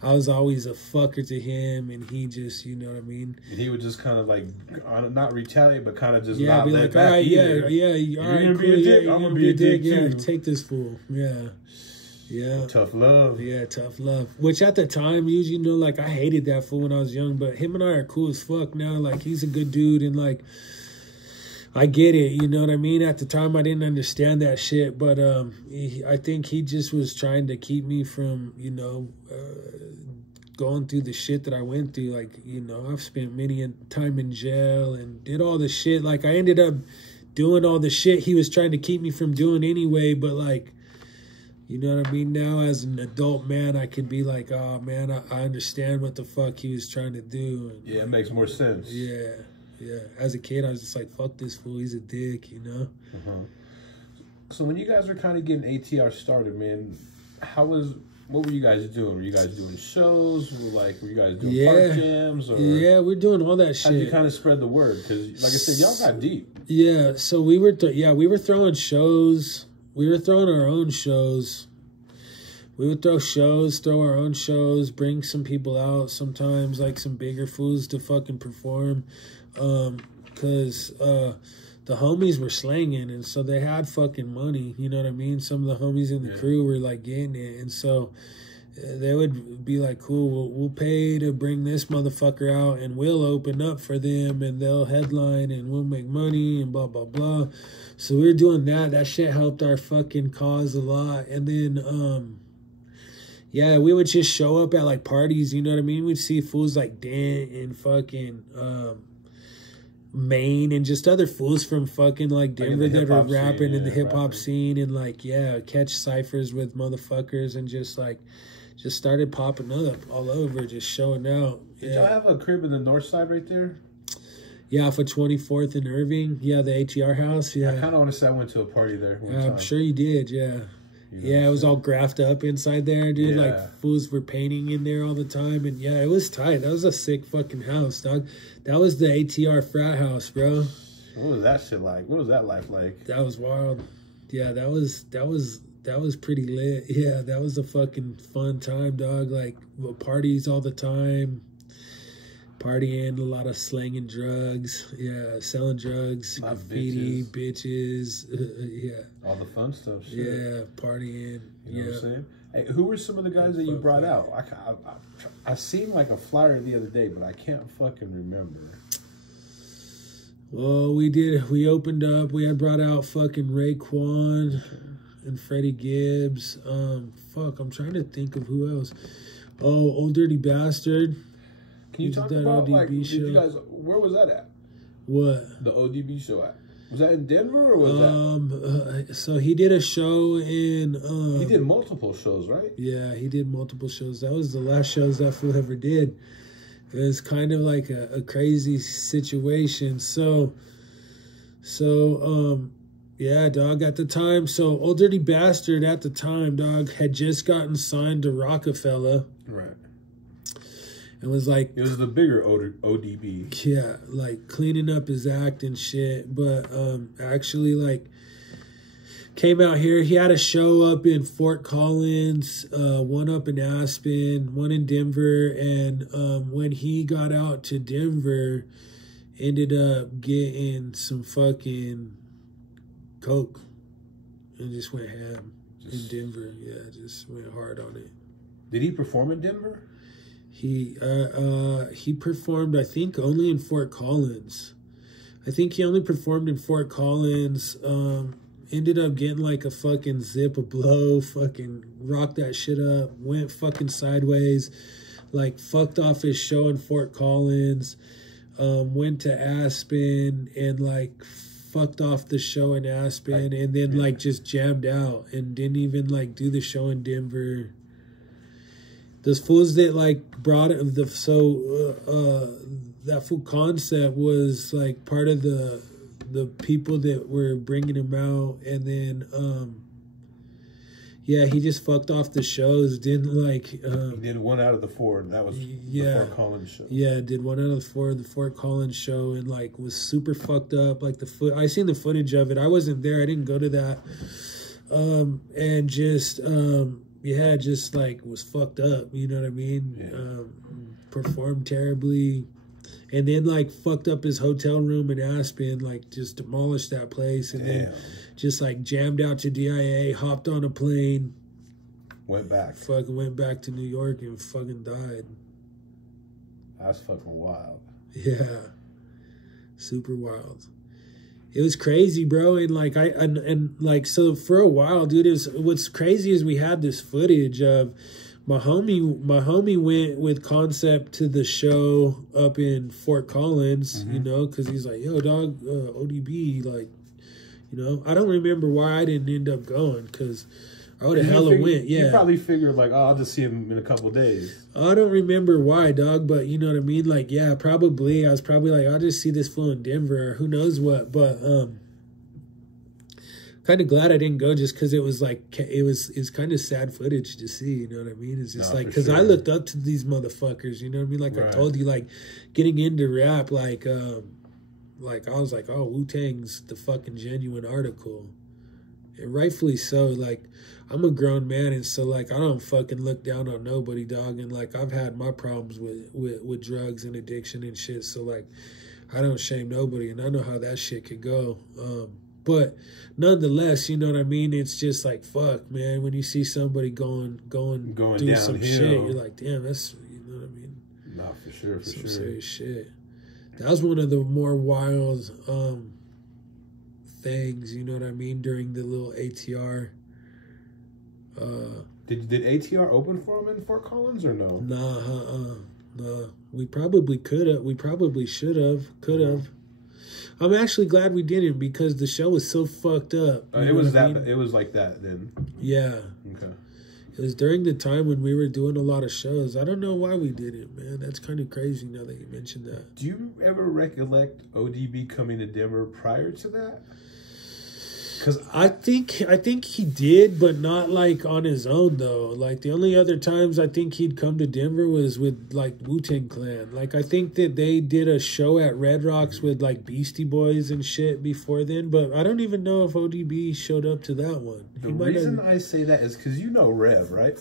I was always a fucker to him, and he just, you know what I mean? And he would just kind of like, not retaliate, but kind of just not be let like, back. All right, either. yeah, all right, you're gonna be a dick, I'm gonna be a dick too. Yeah, take this fool. Yeah. Tough love. Yeah, tough love. Which at the time, you know, like, I hated that fool when I was young, but him and I are cool as fuck now. Like, he's a good dude, and like, I get it, you know what I mean? At the time, I didn't understand that shit, but I think he just was trying to keep me from, you know, going through the shit that I went through. Like, you know, I've spent many a time in jail and did all the shit. Like, I ended up doing all the shit he was trying to keep me from doing anyway. But like, you know what I mean? Now as an adult man, I could be like, oh man, I understand what the fuck he was trying to do. And, yeah, it makes more sense. Yeah. As a kid, I was just like, fuck this fool, he's a dick, you know? So when you guys were kind of getting ATR started, man, what were you guys doing? Were you guys doing shows? Were you guys doing park jams? Or yeah, we're doing all that shit. How'd you kind of spread the word? Because, like I said, y'all got deep. Yeah, so we were throwing shows. We were throwing our own shows. We would throw our own shows, bring some people out sometimes, like some bigger fools to fucking perform. Because the homies were slanging, and so they had fucking money, you know what I mean? Some of the homies in the crew were like getting it, and so they would be like, cool, we'll pay to bring this motherfucker out, and we'll open up for them, and they'll headline, and we'll make money, and blah, blah, blah. So we were doing that. That shit helped our fucking cause a lot. And then, yeah, we would just show up at, like, parties, you know what I mean? We'd see fools like Dent and fucking Maine and just other fools from fucking, like, Denver that were rapping in the hip-hop scene and, like, catch ciphers with motherfuckers and just started popping up all over, just showing out. Did y'all have a crib in the north side right there? Yeah, off of 24th and Irving. Yeah, the ATR house. Yeah, I kind of want to say I went to a party there one time. I'm sure you did, yeah. Yeah, it was all graphed up inside there, dude. Yeah. Like, fools were painting in there all the time. And, yeah, it was tight. That was a sick fucking house, dog. That was the ATR frat house, bro. What was that shit like? What was that life like? That was wild. Yeah, that was pretty lit. Yeah, that was a fucking fun time, dog. Like, parties all the time. Partying, a lot of slanging drugs. Yeah, selling drugs, graffiti, bitches. Yeah. All the fun stuff. Shit. Yeah, partying. You know what I'm saying? Hey, who were some of the guys that you brought out? I seen like a flyer the other day, but I can't fucking remember. Well, we opened up. We had brought out fucking Raekwon and Freddie Gibbs. I'm trying to think of who else. Oh, Old Dirty Bastard. Can you talk about, like, did you guys, where was that at? What? The ODB show at? Was that in Denver or was that? So he did a show in... he did multiple shows, right? Yeah, he did multiple shows. That was the last shows that fool ever did. It was kind of like a crazy situation. So, yeah, dog, at the time. So Old Dirty Bastard at the time, dog, had just gotten signed to Rockefeller. Right. It was like... It was the bigger ODB. Yeah, like cleaning up his act and shit. But actually, like, came out here. He had a show up in Fort Collins, one up in Aspen, one in Denver. And when he got out to Denver, ended up getting some fucking coke. And just went ham in Denver. Yeah, just went hard on it. Did he perform in Denver? He performed, I think, only in Fort Collins. I think he only performed in Fort Collins. Ended up getting like a fucking zip of blow, fucking rocked that shit up, went fucking sideways, like fucked off his show in Fort Collins, went to Aspen and like fucked off the show in Aspen and then like just jammed out and didn't even like do the show in Denver. Those fools that like brought it, that full concept was like part of the people that were bringing him out, and then yeah, he just fucked off the shows. Didn't like he did one out of the four, and that was the Fort Collins show. Yeah, did one out of the four, the Fort Collins show, and like was super fucked up. Like I seen the footage of it. I wasn't there. I didn't go to that. And just yeah, just like was fucked up, you know what I mean? Yeah. Performed terribly. And then like fucked up his hotel room in Aspen, like just demolished that place. And then just like jammed out to DIA, hopped on a plane. Went back. Fucking went back to New York and fucking died. That's fucking wild. Yeah. Super wild. It was crazy, bro, and like and like so for a while, dude. What's crazy is we had this footage of my homie went with Concept to the show up in Fort Collins, you know, because he's like, yo, dog, ODB, like, You know, I don't remember why I didn't end up going because I would have hella went. Yeah, you probably figured like, oh, I'll just see him in a couple of days. I don't remember why, dog, but you know what I mean. Like, yeah, probably. I was probably like, I'll just see this fool in Denver, or who knows what. But kind of glad I didn't go just because it was like it's kind of sad footage to see. You know what I mean? It's just like because I looked up to these motherfuckers. You know what I mean? Like I told you, like getting into rap, like I was like, oh, Wu-Tang's the fucking genuine article, and rightfully so. Like I'm a grown man, and so like I don't fucking look down on nobody, dog. And like I've had my problems with drugs and addiction and shit. So like I don't shame nobody, and I know how that shit could go. But nonetheless, you know what I mean? It's just like, fuck, man, when you see somebody going do some shit, you're like, damn, that's, you know what I mean? No, for sure, for some serious shit. That was one of the more wild things, you know what I mean, during the little ATR. Did ATR open for him in Fort Collins or no? Nah. We probably could have. We probably should have. Could have. I'm actually glad we didn't because the show was so fucked up. It was that. It was like that then. Yeah. Okay. It was during the time when we were doing a lot of shows. I don't know why we did it, man. That's kind of crazy now that you mentioned that. Do you ever recollect ODB coming to Denver prior to that? Because I think he did, but not like on his own though. Like the only other times I think he'd come to Denver was with like Wu-Tang Clan. Like I think that they did a show at Red Rocks with like Beastie Boys and shit before then, but I don't even know if ODB showed up to that one. The reason I say that is because you know Rev, right?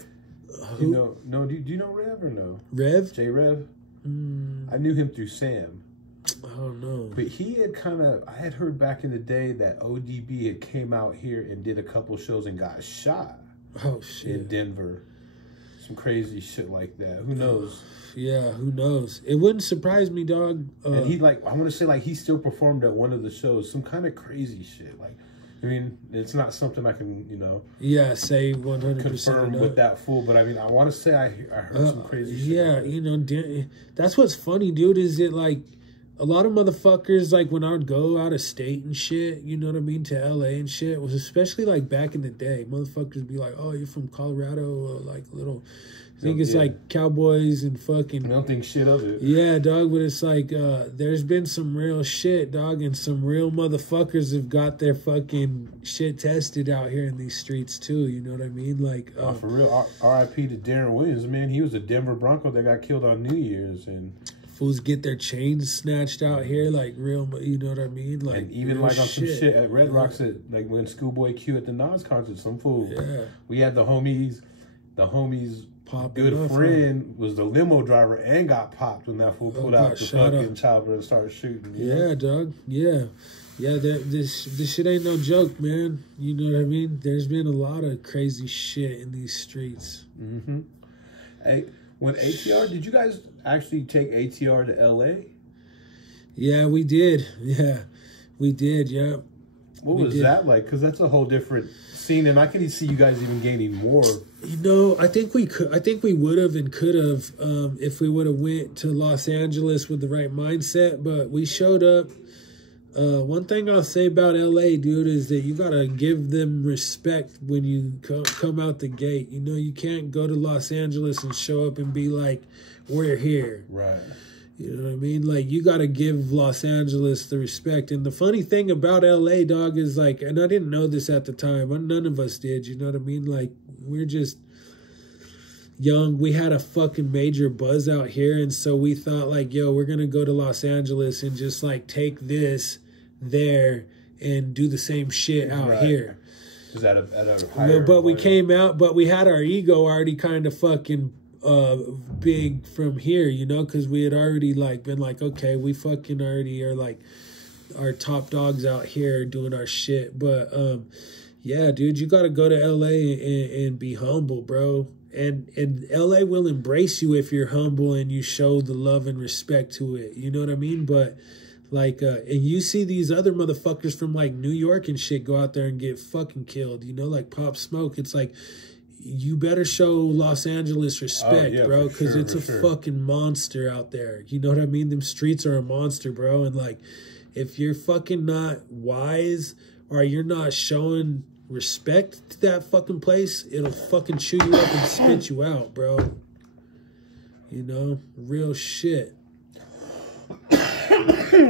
Who? You know, no, do you know Rev or no? Rev? J Rev? I knew him through Sam. I don't know. But he had I had heard back in the day that ODB had came out here and did a couple shows and got shot. Oh, shit. In Denver. Some crazy shit like that. Who knows? Yeah, who knows? It wouldn't surprise me, dog. And he I want to say he still performed at one of the shows. Some kind of crazy shit. Like, I mean, it's not something I can, yeah, say 100% confirm with that fool. But I mean, I want to say I heard some crazy shit. Yeah, like that's what's funny, dude, is it like, a lot of motherfuckers, like, when I would go out of state and shit, you know what I mean, to LA and shit, was especially, like, back in the day, motherfuckers would be like, oh, you're from Colorado, like, little, I think it's, like, cowboys and fucking... I don't think shit of it. Yeah, dog, but it's like, there's been some real shit, dog, and some real motherfuckers have got their fucking shit tested out here in these streets, too, you know what I mean? Like... for real, R.I.P. to Darren Williams, man, he was a Denver Bronco that got killed on New Year's, and... Fools get their chains snatched out here, like real, you know what I mean? Like, and even like on some shit at Red Rocks, like when Schoolboy Q at the Nas concert, some fool. Yeah. We had the homies popping good friend was the limo driver and got popped when that fool pulled out the fucking chopper and started shooting. Yeah, dog. Yeah. Yeah, this shit ain't no joke, man. You know what I mean? There's been a lot of crazy shit in these streets. Mm-hmm. Hey, when ATR, did you guys actually take ATR to LA? Yeah, we did. Yeah, we did. Yeah. What was that like? Because that's a whole different scene, and I can see you guys even gaining more. I think we could. I think we would have and could have if we would have went to Los Angeles with the right mindset. But we showed up. One thing I'll say about LA, dude, is that you gotta give them respect when you come out the gate. You know, you can't go to Los Angeles and show up and be like, we're here. Right. You know what I mean? Like, you gotta give Los Angeles the respect. And the funny thing about LA, dog, is like, and I didn't know this at the time, none of us did, you know what I mean? Like, we're just young. We had a fucking major buzz out here, and so we thought like, yo, we're gonna go to Los Angeles and just like take this there and do the same shit out here. Is at a higher but we came out, but we had our ego already kind of fucking big from here, you know, because we had already like been like, okay, we fucking already are like our top dogs out here doing our shit. But yeah, dude, you got to go to LA and be humble, bro. And LA will embrace you if you're humble and you show the love and respect to it. You know what I mean? But like, and you see these other motherfuckers from like New York and shit go out there and get fucking killed, you know, like Pop Smoke. It's like, you better show Los Angeles respect, bro, because it's a fucking monster out there. You know what I mean? Them streets are a monster, bro. And like, if you're fucking not wise or you're not showing respect to that fucking place, it'll fucking chew you up and spit you out, bro. You know, real shit. So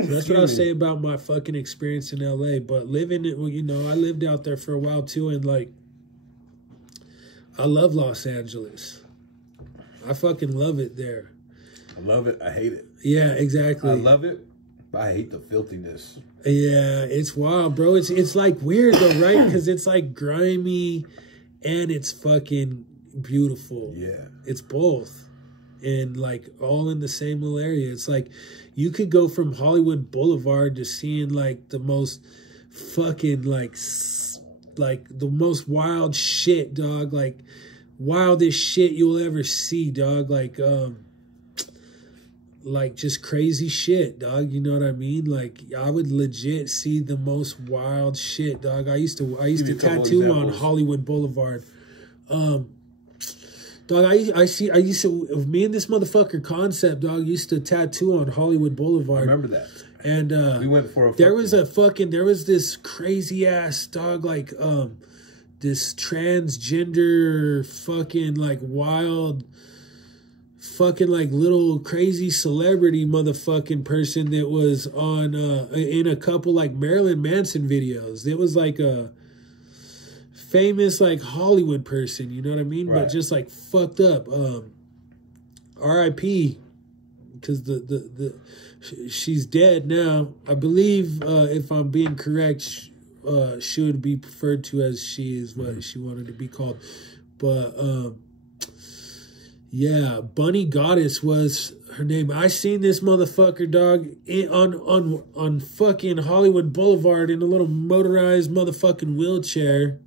that's what I'll say about my fucking experience in LA. But living it, you know, I lived out there for a while too, and like, I love Los Angeles. I fucking love it there. I love it. I hate it. Yeah, exactly. I love it, but I hate the filthiness. Yeah, it's wild, bro. It's like weird though, right? Because it's like grimy and it's fucking beautiful. Yeah. It's both. And like all in the same little area. It's like you could go from Hollywood Boulevard to seeing like the most fucking like the most wild shit, dog. Like wildest shit you'll ever see, dog. Like just crazy shit, dog. You know what I mean? Like I would legit see the most wild shit, dog. I used to tattoo on Hollywood Boulevard. Dog, me and this motherfucker Concept, dog, used to tattoo on Hollywood Boulevard. I remember that. And we went for a there was this crazy ass dog, like this transgender fucking like wild fucking like little crazy celebrity motherfucking person that was on in a couple like Marilyn Manson videos. It was like a famous like Hollywood person, you know what I mean? Right. But just like fucked up. R.I.P. because she's dead now. I believe if I'm being correct, she would be preferred to as she is what she wanted to be called. But yeah, Bunny Goddess was her name. I seen this motherfucker, dog, on fucking Hollywood Boulevard in a little motorized motherfucking wheelchair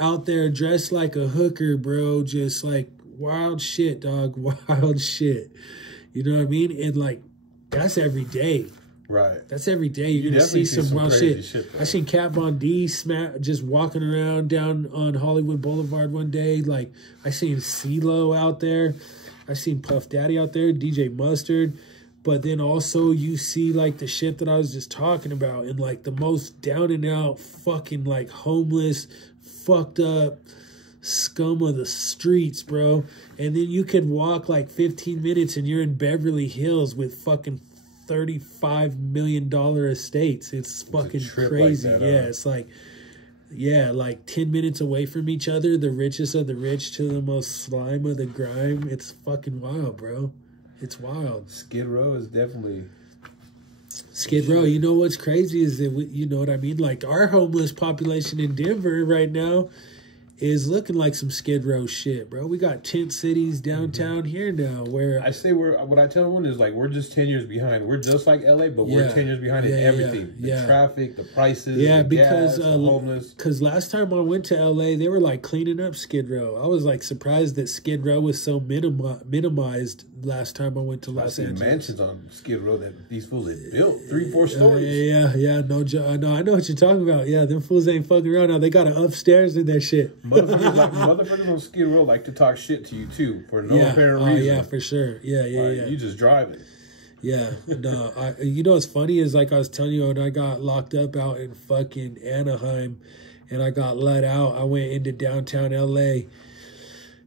out there dressed like a hooker, bro. Just like wild shit, dog. Wild shit. You know what I mean? And like, that's every day. Right. That's every day. You're going to see some wild shit. I seen Kat Von D just walking around down on Hollywood Boulevard one day. Like, I seen CeeLo out there. I seen Puff Daddy out there, DJ Mustard. But then also you see like the shit that I was just talking about, and like the most down and out fucking like homeless, fucked up scum of the streets, bro. And then you could walk like 15 minutes and you're in Beverly Hills with fucking $35 million estates. It's fucking crazy. Like that, yeah, it's like, yeah, like 10 minutes away from each other, the richest of the rich to the most slime of the grime. It's fucking wild, bro. It's wild. Skid Row is definitely Skid Row. You know what's crazy is that you know what I mean? Like our homeless population in Denver right now is looking like some Skid Row shit, bro. We got tent cities downtown here now where I say what I tell everyone is like we're just 10 years behind. We're just like LA, but we're 10 years behind in everything. The traffic, the prices, the gas, the homeless. Because last time I went to LA, they were like cleaning up Skid Row. I was like surprised that Skid Row was so minimized last time I went to Los Angeles. Mansions on Skid Row that these fools had built 3-4 stories. Yeah. No, I know what you're talking about. Yeah, them fools ain't fucking around now. They got an upstairs in their shit. Motherfuckers on Skid Row like to talk shit to you too for no apparent reason. Yeah, for sure. Yeah. You just driving. Yeah, no. You know what's funny is like I was telling you when I got locked up out in fucking Anaheim, and I got let out. I went into downtown LA,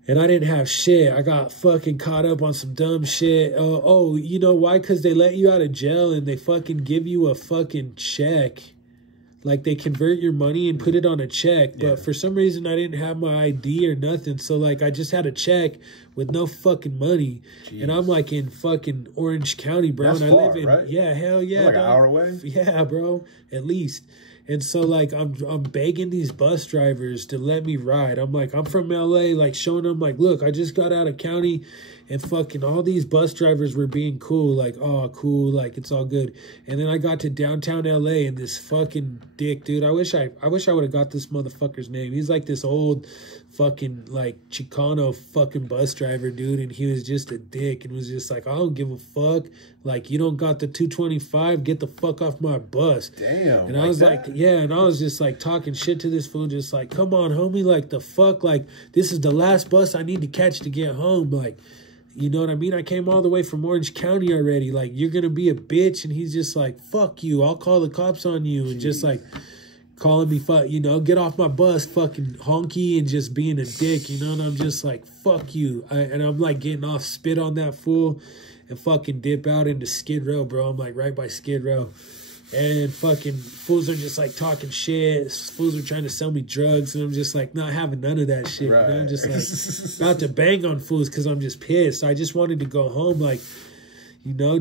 and I didn't have shit. I got fucking caught up on some dumb shit. Oh, you know why? Because they let you out of jail and they fucking give you a fucking check. Like, they convert your money and put it on a check. But for some reason, I didn't have my ID or nothing. So, like, I just had a check with no fucking money. Jeez. And I'm, like, in fucking Orange County, bro. That's and I far, live in, right? Yeah, hell yeah. Like an hour away? Yeah, bro. At least. And so, like, I'm begging these bus drivers to let me ride. I'm like, I'm from LA, like, showing them, like, look, I just got out of county. And fucking all these bus drivers were being cool, like, oh, cool, like, it's all good. And then I got to downtown LA, and this fucking dick, dude, I wish I would have got this motherfucker's name. He's like this old fucking, like, Chicano fucking bus driver, dude, and he was just a dick and was just like, I don't give a fuck. Like, you don't got the 225, get the fuck off my bus. Damn. And I was like, and I was just, like, talking shit to this fool, just like, come on, homie, like, the fuck, like, this is the last bus I need to catch to get home, like, you know what I mean? I came all the way from Orange County already. Like, you're going to be a bitch. And he's just like, fuck you. I'll call the cops on you. And just like calling me, get off my bus, fucking honky, and just being a dick, and I'm just like, fuck you. And I'm like getting off, spit on that fool, and fucking dip out into Skid Row, bro. I'm like right by Skid Row. And fucking fools are just like talking shit. Fools are trying to sell me drugs, and I'm just like not having none of that shit. Right. I'm just like about to bang on fools because I'm just pissed. I just wanted to go home, like,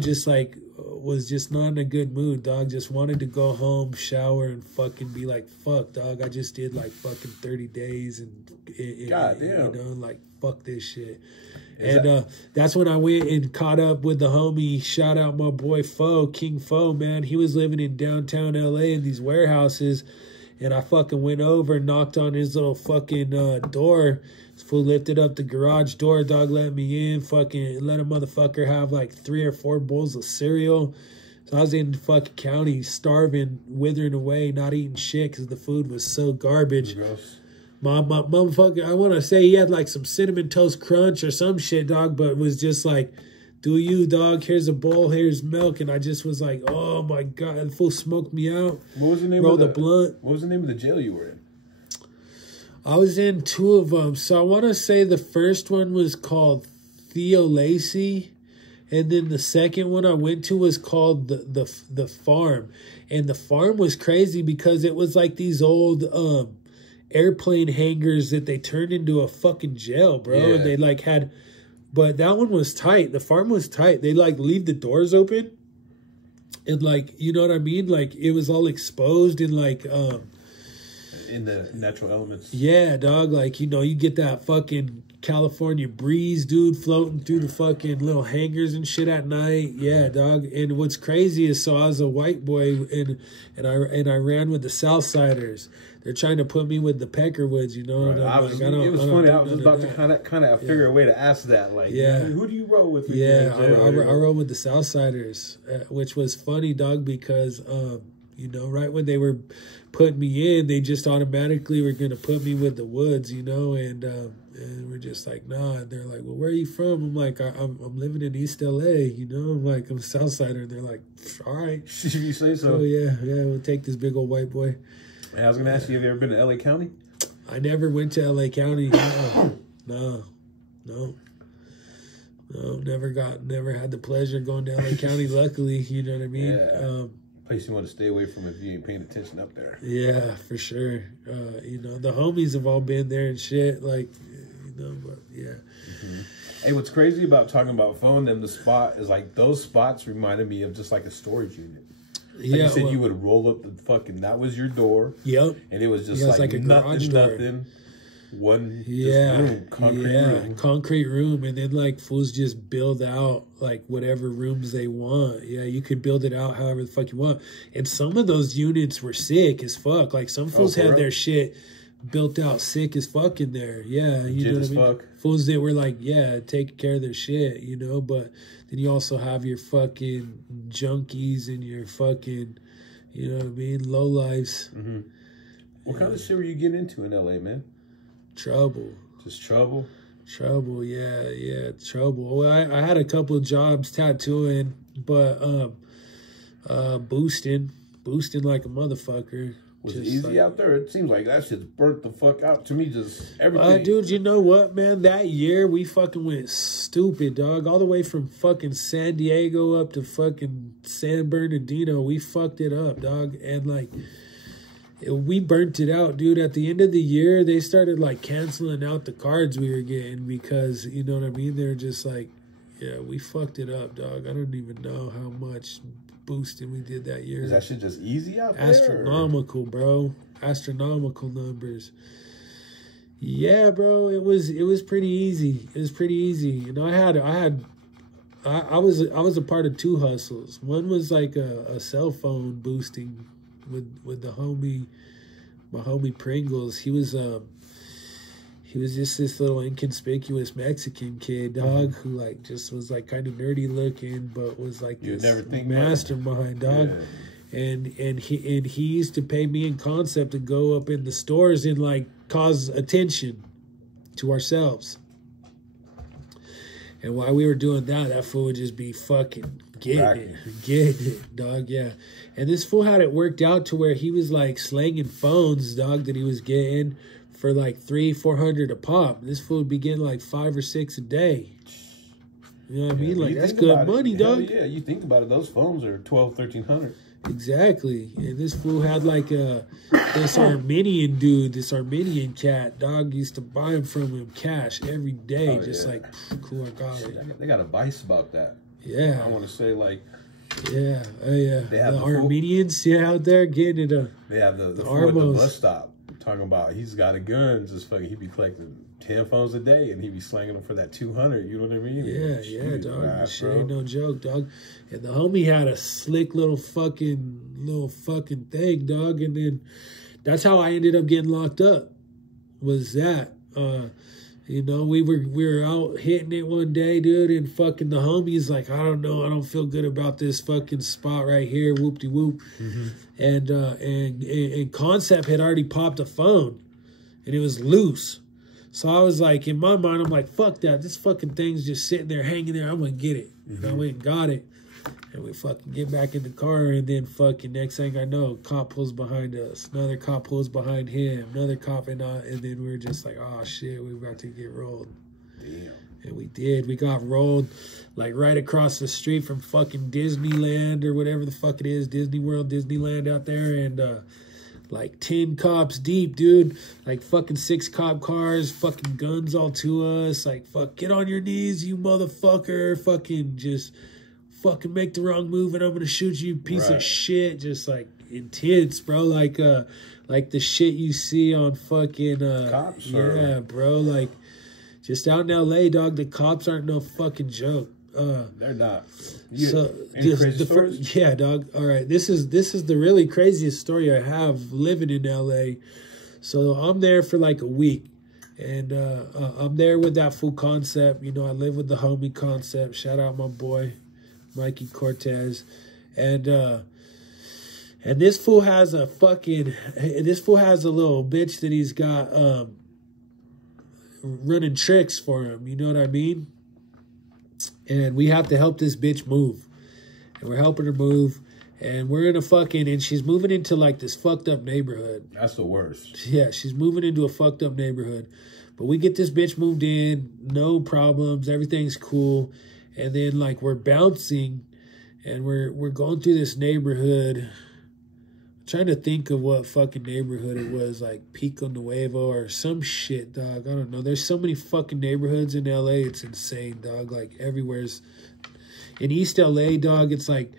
just like was just not in a good mood, dog. Just wanted to go home, shower, and fucking be like, fuck, dog. I just did like fucking 30 days, and God damn, like fuck this shit. That's when I went and caught up with the homie. Shout out my boy King Fo, man. He was living in downtown LA in these warehouses. And I fucking went over and knocked on his little fucking door. This fool lifted up the garage door, dog, let me in. Fucking let a motherfucker have like 3 or 4 bowls of cereal. So I was in fucking county, starving, withering away, not eating shit because the food was so garbage. Gross. My motherfucker, I want to say he had like some Cinnamon Toast Crunch or some shit, dog, but it was just like, do you, dog? Here's a bowl, here's milk. And I just was like, oh my God. The fool smoked me out. What was the name of the blunt? What was the name of the jail you were in? I was in 2 of them. So I want to say the first one was called Theo Lacey. And then the second one I went to was called the Farm. And the Farm was crazy because it was like these old airplane hangars that they turned into a fucking jail, bro. Yeah. And they like had, but that one was tight. The Farm was tight. They like leave the doors open, and like, you know what I mean? Like it was all exposed and like in the natural elements. Yeah, dog. Like, you get that fucking California breeze, dude, floating through the fucking little hangars and shit at night. Yeah, dog. And what's crazy is, so I was a white boy, and I ran with the Southsiders. They're trying to put me with the Peckerwoods, Right. And I'm like, it was funny. I was about to kind of figure a way to ask that. Like, who do you roll with? Yeah, I rolled with the Southsiders, which was funny, dog, because right when they were putting me in, they just automatically were gonna put me with the Woods, and we're just like, nah. And they're like, well, where are you from? I'm like, I'm living in East LA, I'm like, I'm a Southsider. And they're like, all right. If you say so. Oh, yeah, we'll take this big old white boy. I was going to ask you, have you ever been to LA County? I never went to LA County. No. Never had the pleasure of going to LA County, luckily, you know what I mean? Yeah. Place you want to stay away from if you ain't paying attention up there. Yeah, for sure. The homies have all been there and shit, like, but yeah. Mm-hmm. Hey, what's crazy about talking about phone them, the spot is like those spots reminded me of just like a storage unit. Like you said, you would roll up the fucking, that was your door. Yep. And it was just like a nothing. One room, concrete room, and then like fools just build out like whatever rooms they want. Yeah, you could build it out however the fuck you want. And some of those units were sick as fuck. Like some fools had their shit built out sick as fuck in there. Yeah, you know what I mean? Fools that were like, taking care of their shit, but then you also have your fucking junkies and your fucking, you know what I mean, lowlifes. Mm-hmm. What kind of shit were you getting into in LA, man? Trouble. Just trouble? Trouble, yeah, trouble. Well, I had a couple of jobs tattooing, but boosting like a motherfucker. Was it easy out there? It seems like that shit's burnt the fuck out to me, just everything. Dude, you know what, man? That year, we fucking went stupid, dog. All the way from fucking San Diego up to fucking San Bernardino. We fucked it up, dog. And, like, we burnt it out, dude. At the end of the year, they started, like, canceling out the cards we were getting because, you know what I mean? They're just like, yeah, we fucked it up, dog. I don't even know how much boosting we did that year. Is that shit just easy out there? Astronomical, bro. Astronomical numbers. Yeah, bro. It was pretty easy. It was pretty easy. You know, I was a part of 2 hustles. One was like a cell phone boosting with the homie, my homie Pringles. He was just this little inconspicuous Mexican kid, dog, who like just was like kind of nerdy looking, but was like this mastermind, dog. Yeah. And he used to pay me in concept to go up in the stores and like cause attention to ourselves. And while we were doing that, that fool would just be fucking getting it, dog, yeah. And this fool had it worked out to where he was like slanging phones, dog, that he was getting for like $300-400 a pop. This fool would be getting like 5 or 6 a day. You know what I mean? Like, that's good money, dog. Yeah, you think about it, those phones are $1,200-1,300. Exactly. And this fool had like this Armenian dude, this Armenian cat, dog, used to buy him from him cash every day. Like, cool, God. They got a vice about that. Yeah. I want to say, like, yeah, yeah. They have the Armenians, out there getting it. They have the fool at the bus stop talking about he's got a gun, just fucking, he be collecting 10 phones a day and he be slanging them for that 200. You know what I mean? Yeah, yeah, dog. That shit ain't no joke, dog. And the homie had a slick little fucking thing, dog. And then that's how I ended up getting locked up. Was that? You know, we were out hitting it one day, dude, and fucking the homie's like, I don't know, I don't feel good about this fucking spot right here, whoop-de-whoop. And Concept had already popped a phone, and it was loose. So I was like, in my mind, I'm like, fuck that. This fucking thing's just sitting there, hanging there. I'm going to get it. And I went and got it. And we fucking get back in the car, and then fucking next thing I know, cop pulls behind us. Another cop pulls behind him. Another cop, and then we were just like, oh, shit, we about to get rolled. Damn. And we did. We got rolled, like, right across the street from fucking Disneyland or whatever the fuck it is, Disney World, Disneyland out there, and, like 10 cops deep, dude. Like fucking 6 cop cars, fucking guns all to us. Like, fuck, get on your knees, you motherfucker. Fucking just fucking make the wrong move and I'm gonna shoot you, piece of shit. Just like intense, bro. Like the shit you see on fucking cops. Yeah, bro. Like just out in LA, dog, the cops aren't no fucking joke. They're not. Yeah, dog. All right, this is the really craziest story I have living in LA. So I'm there for like a week, and I'm there with that full Concept. You know, I live with the homie Concept. Shout out my boy Mikey Cortez, and this fool has a little bitch that he's got running tricks for him. You know what I mean? And we have to help this bitch move. And we're helping her move. And we're in and she's moving into like this fucked up neighborhood. That's the worst. Yeah, she's moving into a fucked up neighborhood. But we get this bitch moved in, no problems, everything's cool. And then like we're bouncing and we're going through this neighborhood. Trying to think of what fucking neighborhood it was, like Pico Nuevo or some shit, dog. I don't know. There's so many fucking neighborhoods in LA. It's insane, dog. Like everywhere's in East LA, dog. It's like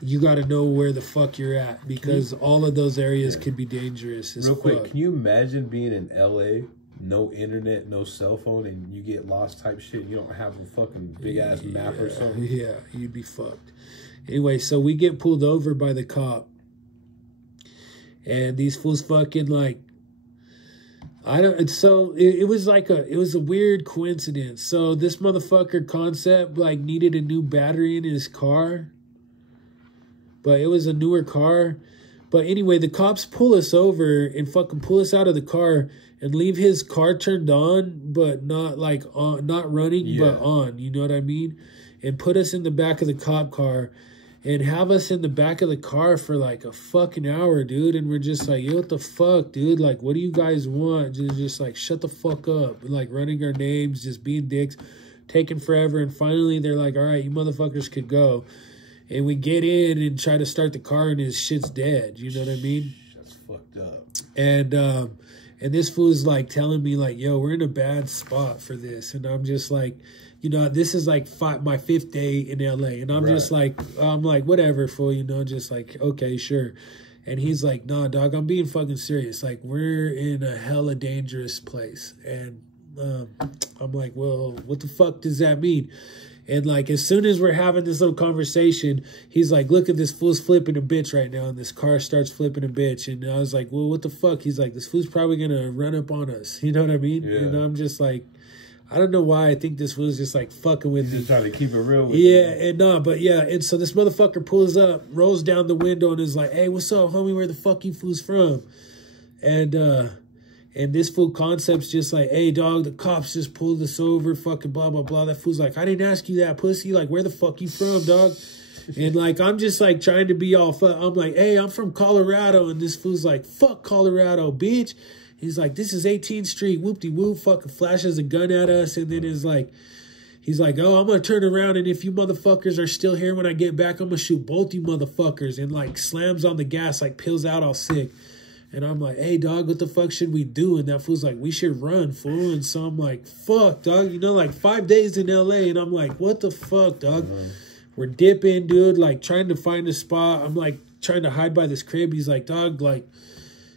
you got to know where the fuck you're at because all of those areas could be dangerous. Real quick, can you imagine being in LA, no internet, no cell phone, and you get lost type shit? You don't have a fucking big ass map or something. Yeah, you'd be fucked. Anyway, so we get pulled over by the cop. And these fools fucking like, it was a weird coincidence. So this motherfucker Concept like needed a new battery in his car. But it was a newer car. But anyway, the cops pull us over and fucking pull us out of the car and leave his car turned on, but not like on, not running, but on. You know what I mean? And put us in the back of the cop car. And have us in the back of the car for like a fucking hour, dude. And we're just like, yo, what the fuck, dude? Like, what do you guys want? Just like, shut the fuck up. Like, running our names, just being dicks, taking forever. And finally, they're like, all right, you motherfuckers could go. And we get in and try to start the car, and his shit's dead. You know what I mean? That's fucked up. And this fool's like telling me, like, yo, we're in a bad spot for this. And I'm just like, you know, this is like my 5th day in LA. And I'm just like, whatever, fool, you know, just like, okay, sure. And he's like, nah, dog, I'm being fucking serious. Like, we're in a hella dangerous place. And I'm like, well, what the fuck does that mean? And like, as soon as we're having this little conversation, he's like, look at this fool's flipping a bitch right now. And this car starts flipping a bitch. And I was like, well, what the fuck? He's like, this fool's probably going to run up on us. You know what I mean? Yeah. And I'm just like, I don't know why I think this fool's just like fucking with me. Just trying to keep it real with you. And no, but yeah. And so this motherfucker pulls up, rolls down the window and is like, hey, what's up, homie? Where the fuck you fools from? And And this fool Concept's just like, hey, dog, the cops just pulled us over, fucking blah, blah, blah. That fool's like, I didn't ask you that, pussy. Like, where the fuck you from, dog? And, like, I'm just, like, trying to be all fun. I'm like, hey, I'm from Colorado. And this fool's like, fuck Colorado, bitch. He's like, this is 18th Street, whoop-de-whoop, fucking flashes a gun at us. And then is like, he's like, oh, I'm going to turn around, and if you motherfuckers are still here when I get back, I'm going to shoot both you motherfuckers. And, like, slams on the gas, like, peels out all sick. And I'm like, hey, dog, what the fuck should we do? And that fool's like, we should run, fool. And so I'm like, fuck, dog. You know, like 5 days in L.A. And I'm like, what the fuck, dog? We're dipping, dude, like trying to find a spot. I'm like trying to hide by this crib. He's like, dog, like,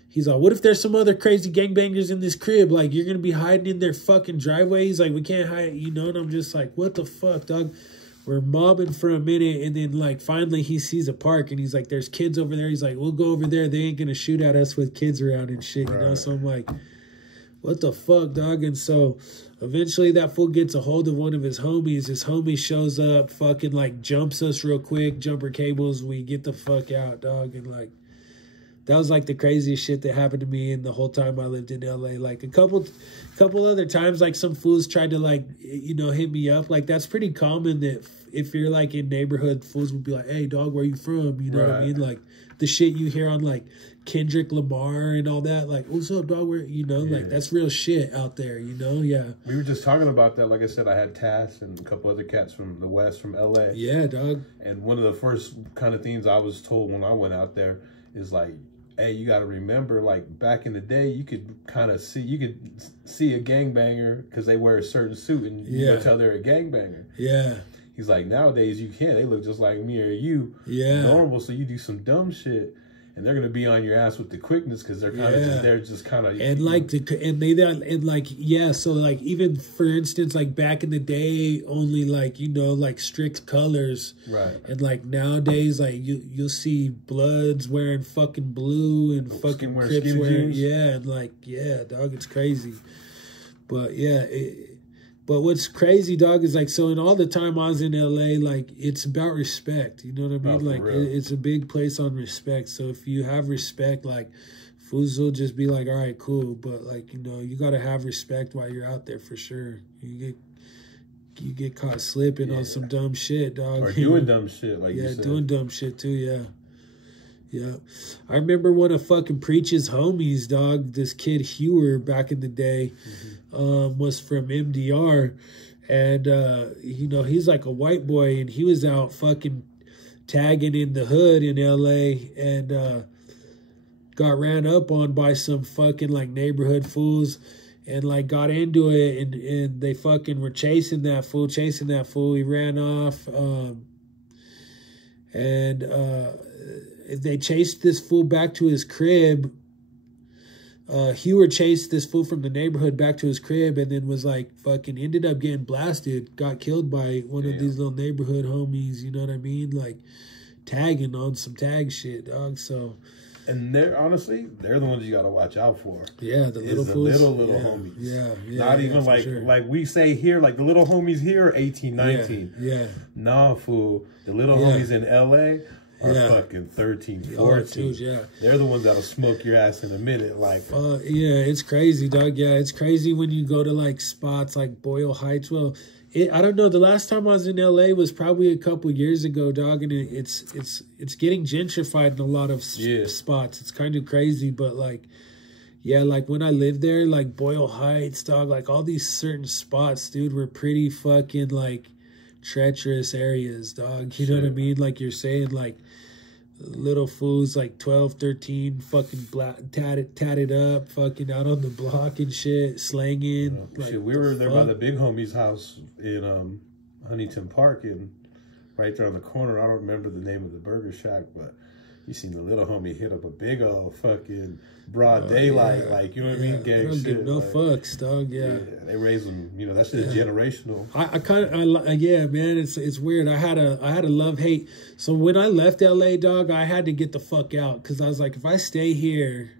he's like, what if there's some other crazy gangbangers in this crib? Like, you're going to be hiding in their fucking driveway? He's like, we can't hide, you know? And I'm just like, what the fuck, dog? We're mobbing for a minute, and then, like, finally he sees a park, and he's like, there's kids over there. He's like, we'll go over there. They ain't going to shoot at us with kids around and shit, you know? So I'm like, what the fuck, dog? And so eventually that fool gets a hold of one of his homies. His homie shows up, fucking, like, jumps us real quick, jumper cables. We get the fuck out, dog. And, like, that was, like, the craziest shit that happened to me in the whole time I lived in L.A. Like, a couple other times, like, some fools tried to, like, you know, hit me up. Like, that's pretty common that if you're, like, in neighborhood, fools will be like, hey, dog, where you from? You know what I mean? Like, the shit you hear on, like, Kendrick Lamar and all that. Like, what's up, dog? Where, you know, like, that's real shit out there, you know? Yeah. We were just talking about that. Like I said, I had Tass and a couple other cats from the West, from L.A. Yeah, dog. And one of the first kind of things I was told when I went out there is, like, hey, you got to remember, like, back in the day, you could kind of see, a gangbanger because they wear a certain suit and you know, tell they're a gangbanger. Yeah. He's like, nowadays you can't. They look just like me or you. Yeah. Normal, so you do some dumb shit, and they're gonna be on your ass with the quickness because they're kind of they're just kind of and like so like even for instance like back in the day only like you know like strict colors, right? And like nowadays like you'll see Bloods wearing fucking blue and fucking Crips wearing and like dog, it's crazy. But but what's crazy, dog, is like, so in all the time I was in LA, like, it's about respect. You know what I mean? Like, it's a big place on respect. So if you have respect, like, fools will just be like, all right, cool. But, like, you know, you got to have respect while you're out there for sure. You get caught slipping on some dumb shit, dog. Or doing dumb shit, like you said. Yeah, doing dumb shit, too, yeah. I remember one of fucking Preach's homies, dog, this kid Hewer back in the day, was from MDR. And, you know, he's like a white boy, and he was out fucking tagging in the hood in L.A. and got ran up on by some fucking, like, neighborhood fools and, like, got into it, and they fucking were chasing that fool. He ran off, they chased this fool back to his crib. Hewer chased this fool from the neighborhood back to his crib and then was like fucking ended up getting blasted, got killed by one of these little neighborhood homies, you know what I mean? Like tagging on some tag shit, dog. So and they're the ones you gotta watch out for. Yeah, the little fools. Little homies. Yeah. Not even like like we say here, like the little homies here are 18, 19. Yeah. Nah, fool. The little homies in LA are fucking 13, 14. Dude, They're the ones that'll smoke your ass in a minute. Like, it's crazy, dog. Yeah, it's crazy when you go to like spots like Boyle Heights. Well, I don't know. The last time I was in LA was probably a couple years ago, dog, and it's getting gentrified in a lot of spots. It's kind of crazy, but like, like when I lived there, like Boyle Heights, dog, like all these certain spots, dude, were pretty fucking like treacherous areas, dog. You know what I mean? Like you're saying, like little fools like 12, 13 fucking tatted up, fucking out on the block and shit, slanging. Like, we were there by the big homie's house in Huntington Park, and right there on the corner, I don't remember the name of the burger shack, but you seen the little homie hit up a big old fucking broad daylight, like, you know what I mean? They don't give no fucks, dog. They raise them, you know, that shit is generational. I kind of, man, it's weird. I had a love-hate. So when I left LA, dog, I had to get the fuck out because I was like, if I stay here,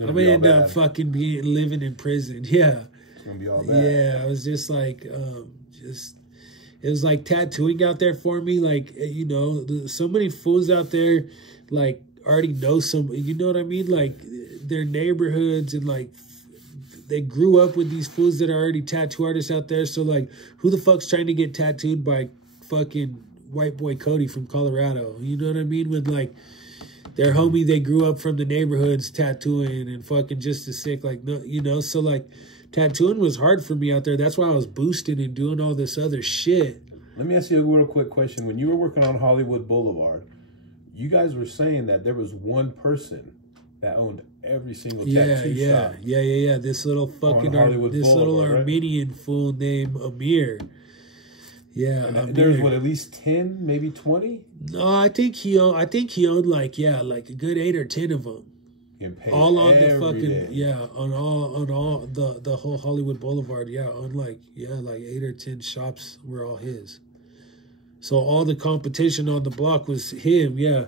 I'm gonna end up fucking living in prison. Yeah. It's gonna be all bad. Yeah, I was just like, it was like tattooing out there for me. Like, you know, so many fools out there, like, already know some, you know what I mean? Like, their neighborhoods and like they grew up with these fools that are already tattoo artists out there. So like, who the fuck's trying to get tattooed by fucking white boy Cody from Colorado? You know what I mean? With like their homie, they grew up from the neighborhoods tattooing and fucking just as sick. Like, no, you know, so like tattooing was hard for me out there. That's why I was boosting and doing all this other shit. Let me ask you a real quick question. When you were working on Hollywood Boulevard, you guys were saying that there was one person that owned every single tattoo shop. Yeah. This little fucking little Armenian fool named Amir. Yeah, and there's what, at least 10, maybe 20? No, I think he owned like a good 8 or 10 of them. All on the fucking on all the whole Hollywood Boulevard. Yeah, on like 8 or 10 shops were all his. So all the competition on the block was him. Yeah.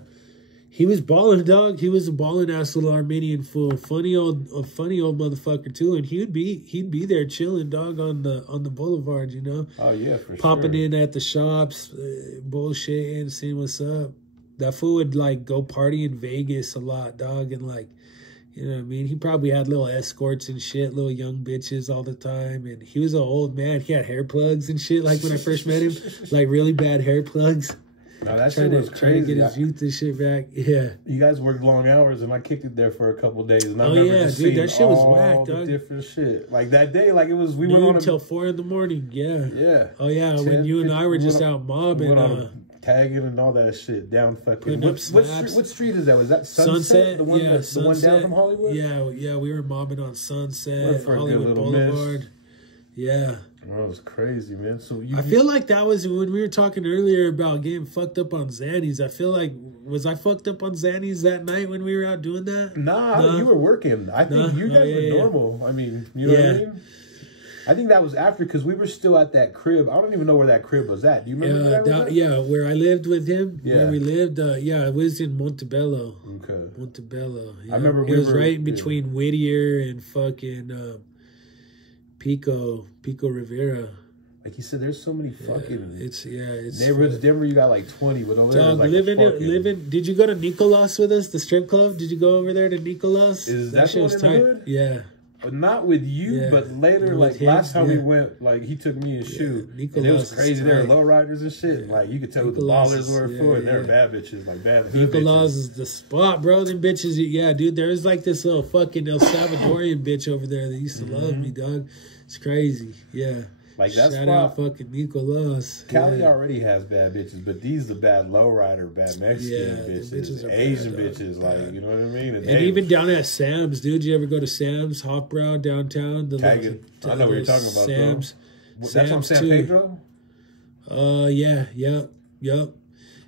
He was balling, dog. He was a balling ass little Armenian fool, funny old motherfucker too. And he'd be there chilling, dog, on the boulevard, you know. Oh yeah, for popping sure. in at the shops, bullshitting, seeing what's up. That fool would like go party in Vegas a lot, dog, and like, you know what I mean. He probably had little escorts and shit, little young bitches all the time. And he was an old man. He had hair plugs and shit. Like when I first met him, like really bad hair plugs. No, that shit was crazy. Trying to get his youth and shit back. Yeah. You guys worked long hours, and I kicked it there for a couple of days. And I remember just seeing that shit was whack, dog. Different shit. Like that day, like it was. We Noon went on until 4 in the morning. Yeah. Yeah. Oh yeah, 10, when you and I were just out mobbing, tagging and all that shit down fucking. What street is that? Was that Sunset? The one, the one down from Hollywood. Yeah. We were mobbing on Sunset, Hollywood Boulevard. Miss. Yeah. Oh, it was crazy, man. So I feel like that was when we were talking earlier about getting fucked up on Xannies. I feel like, was I fucked up on Xannies that night when we were out doing that? Nah, you were working. I think you guys were normal. I mean, you know what I mean? I think that was after, because we were still at that crib. I don't even know where that crib was at. Do you remember where I lived with him? Yeah. Where we lived? it was in Montebello. Okay. Montebello. Yeah. I remember it was right in between Whittier and fucking Pico Rivera. Like you said, there's so many fucking it's neighborhoods. Denver, you got like 20, but over there, like living. Did you go to Nicolas with us, the strip club? Did you go over there to Nicolas? Is that shit was tight? Hood? Yeah. Not with you, but later, like him, last time we went, like he took me and shoot, and it was crazy. There were lowriders and shit. Like you could tell who the ballers were for, and they were bad bitches, like bad hood Nicolas is the spot, bro. Them bitches, dude. There's like this little fucking El Salvadorian bitch over there that used to love me, dog. It's crazy, Like that Shout out fucking Nicolas. Cali already has bad bitches, but these the bad lowrider, bad Mexican bitches Asian bitches, like, you know what I mean? And even down at Sam's, dude. You ever go to Sam's, Hopbrow, downtown? I know what you're talking about, Sam's. That's on San Pedro? Yep.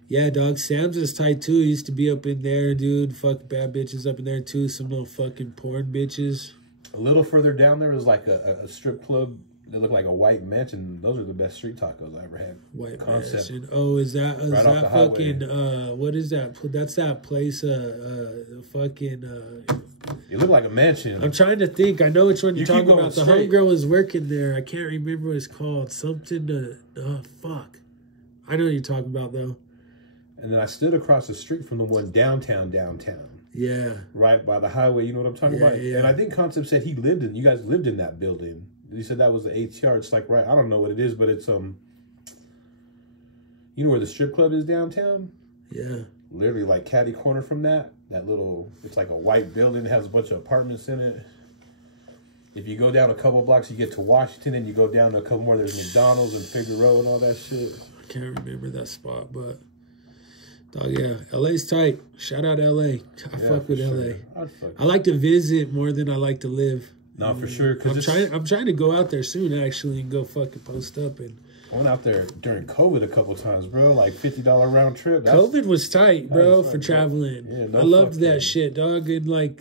Yeah, dog. Sam's is tight, too. Used to be up in there, dude. Fuck bad bitches up in there, too. Some little fucking porn bitches. A little further down there was like a strip club. They look like a white mansion. Those are the best street tacos I ever had. White mansion. Oh, is that fucking? What is that? That's that place. Fucking. It looked like a mansion. I'm trying to think. I know which one you're talking about. The homegirl was working there. I can't remember what it's called. Something. Fuck. I know what you're talking about though. And then I stood across the street from the one downtown. Yeah. Right by the highway. You know what I'm talking about? Yeah. And I think Concept said you guys lived in that building. He said that was the ATR. It's like, right, I don't know what it is, but it's, you know where the strip club is downtown? Yeah. Literally like catty corner from that little, it's like a white building that has a bunch of apartments in it. If you go down a couple blocks, you get to Washington, and you go down a couple more, there's McDonald's and Figueroa and all that shit. I can't remember that spot, but... Dog, yeah, LA's tight. Shout out LA. I fuck with LA. I like to visit more than I like to live. No, for sure. I'm trying to go out there soon, actually, and go fucking post up. And I went out there during COVID a couple times, bro. Like $50 round trip. COVID was tight, bro, for traveling. Yeah, I loved that shit, dog. And like,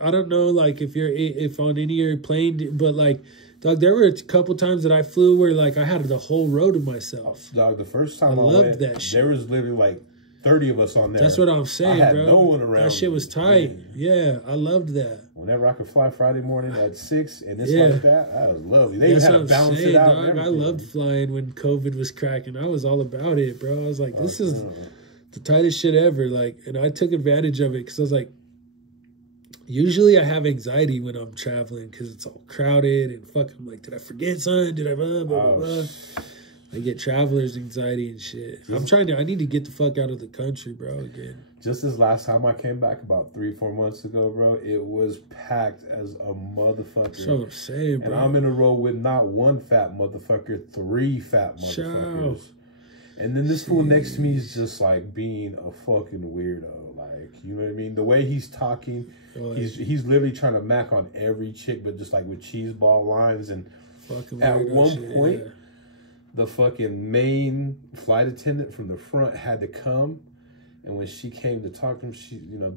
I don't know, like if on any airplane, but like, dog, there were a couple times that I flew where like I had the whole row to myself. Dog, the first time I loved that shit. There was literally like 30 of us on there. That's what I'm saying, I had bro. No one around. That shit was tight. Yeah, I loved that. Whenever I could fly Friday morning at 6 and it's like that was lovely. They had to balance it out. Dog. I loved flying when COVID was cracking. I was all about it, bro. I was like, this is the tightest shit ever. Like, and I took advantage of it because I was like, Usually I have anxiety when I'm traveling because it's all crowded and fucking I'm like, did I forget something? Did I blah, blah, blah, blah. I get traveler's anxiety and shit. I need to get the fuck out of the country, bro, again. Just this last time I came back about 3-4 months ago, bro, it was packed as a motherfucker. So I'm saying, bro. And I'm in a row with not one fat motherfucker, 3 fat motherfuckers. And then this fool next to me is just like being a fucking weirdo. Like, you know what I mean? The way he's talking, he's literally trying to mac on every chick, but just like with cheese ball lines. And at one point, the fucking main flight attendant from the front had to come. And when she came to talk to him, she, you know,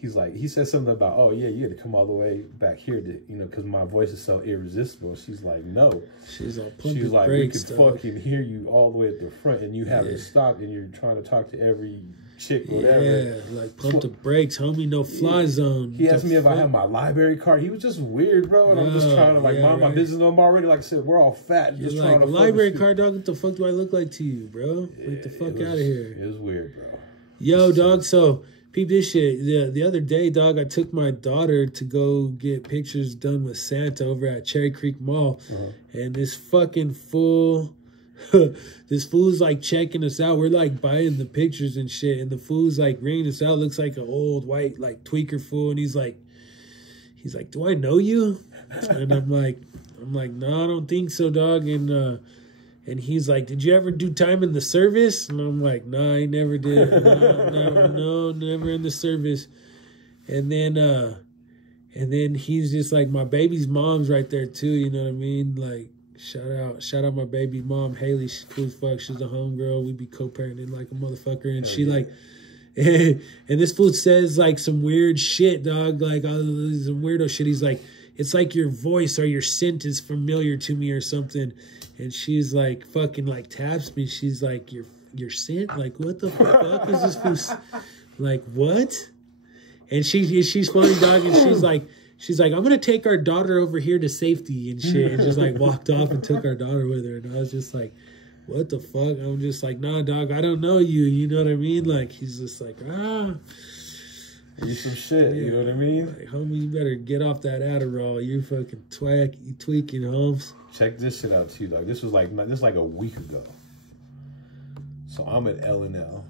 he said something about, oh yeah, you had to come all the way back here to, you know, because my voice is so irresistible. She's like, no. She's like, we could fucking hear you all the way at the front, and you haven't stopped, and you're trying to talk to every chick, whatever. Yeah, like pump the brakes, homie, no fly zone. He asked me if I had my library card. He was just weird, bro, and I'm just trying to mind my business. I'm already, like I said, we're all fat. You're just trying to library card, dog. What the fuck do I look like to you, bro? Get the fuck out of here. It was weird, bro. Yo, dog, so peep this shit. The other day, dog, I took my daughter to go get pictures done with Santa over at Cherry Creek Mall. And this fucking fool, this fool's like checking us out. We're like buying the pictures and shit. And the fool's like ringing us out. Looks like an old white like tweaker fool. And he's like, do I know you? And I'm like, no, I don't think so, dog. And he's like, did you ever do time in the service? And I'm like, no, I never did. Never in the service. And then he's just like, my baby's mom's right there too. You know what I mean? Like, shout out my baby mom, Haley. She's cool as fuck. She's a homegirl. We be co-parenting like a motherfucker. And she like, and this fool says like some weird shit, dog. Like some weirdo shit. He's like, it's like your voice or your scent is familiar to me or something. And she's like, fucking like taps me. She's like, your scent? Like, what the fuck is this fool? Like, what? And she's funny, dog. And she's like, I'm going to take our daughter over here to safety and shit. And just like walked off and took our daughter with her. And I was just like, what the fuck? I'm just like, nah, dog, I don't know you. You know what I mean? Like, he's just like, you some shit, you know what I mean? Like, homie, you better get off that Adderall. You fucking tweaking, Holmes. Check this shit out too, dog. This was like a week ago. So I'm at L&L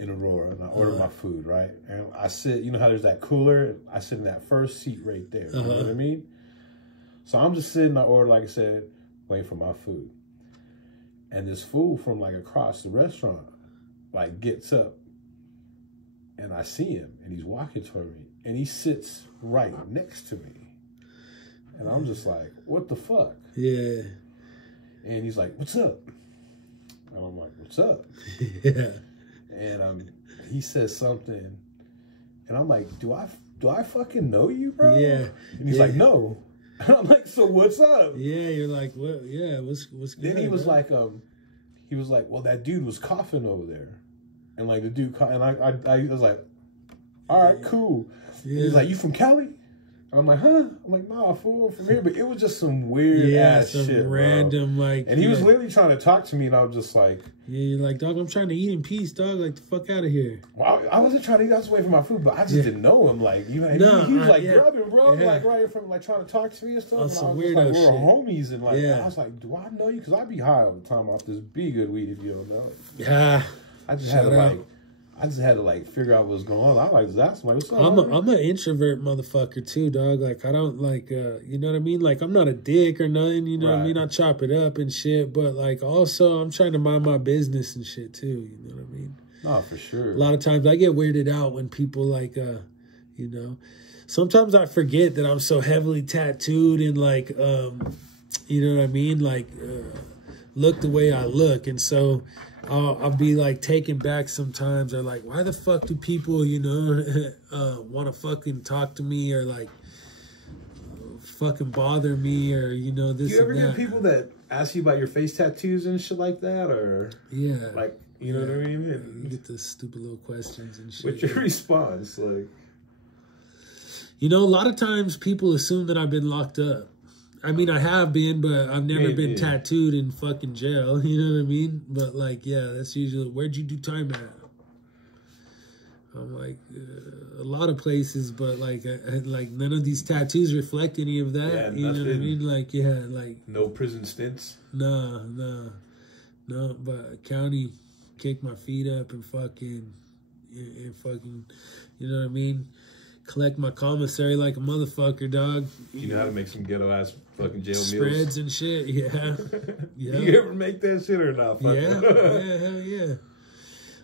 in Aurora, and I order my food, right? And I sit, you know how there's that cooler? I sit in that first seat right there. You know what I mean? So I'm just sitting, I order, like I said, waiting for my food. And this fool from like across the restaurant, like gets up. And I see him, and he's walking toward me, and he sits right next to me. And I'm just like, what the fuck? Yeah. And he's like, what's up? And I'm like, what's up? Yeah. And he says something, and I'm like, do I fucking know you, bro? Yeah. And he's like, no. And I'm like, so what's up? Yeah, you're like, what? Yeah, what's good? Then he was like, well, that dude was coughing over there. And like the dude, and I was like, all right, cool. Yeah. He's like, you from Cali? And I'm like, huh? I'm like, nah, fool, I'm from here. But it was just some weird ass shit, random, bro. Like, and he was literally trying to talk to me, and I was just like, yeah, you're like, dog, I'm trying to eat in peace, dog. Like, the fuck out of here. Well, I wasn't trying to eat. I was waiting for my food, but I just didn't know him. Like, you know, he was like grubbing, bro, like right in front, like trying to talk to me and stuff. And some I was weirdo like, we're shit. homies, and like, I was like, do I know you? Because I be high all the time off this Be Good weed, if you don't know. Yeah. I just had to like figure out what's going on. I like that's like, what's up? I'm an introvert motherfucker too, dog. Like I don't like you know what I mean? Like I'm not a dick or nothing, you know what I mean? I chop it up and shit, but like also I'm trying to mind my business and shit too, you know what I mean? No, for sure. A lot of times I get weirded out when people like you know, sometimes I forget that I'm so heavily tattooed and like you know what I mean? Like look the way I look, and so I'll be like taken back sometimes, or like, why the fuck do people, you know, want to fucking talk to me or like fucking bother me or, you know, this and that. Do you ever get people that ask you about your face tattoos and shit like that, or like, you know what I mean? And you get the stupid little questions and shit. What's your response? Like, you know, a lot of times people assume that I've been locked up. I mean, I have been, but I've never been tattooed in fucking jail. You know what I mean? But like, yeah, that's usually, where'd you do time at? I'm like, a lot of places, but like none of these tattoos reflect any of that. Yeah, you know what I mean? Like, yeah, like no prison stints. No. But county kicked my feet up and fucking, you know what I mean? Collect my commissary like a motherfucker, dog. You know how to make some ghetto ass fucking jail meals? Spreads and shit, yeah. Yeah. You ever make that shit or not? Yeah, hell yeah.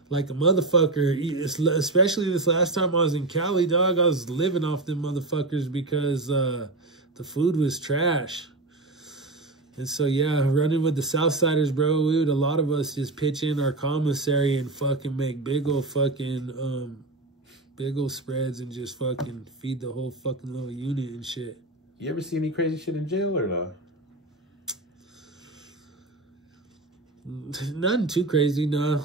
Like a motherfucker, especially this last time I was in Cali, dog, I was living off them motherfuckers because the food was trash. And so, yeah, running with the Southsiders, bro, a lot of us just pitch in our commissary and fucking make big old spreads and just fucking feed the whole fucking little unit and shit. You ever see any crazy shit in jail or not? Nothing too crazy, nah.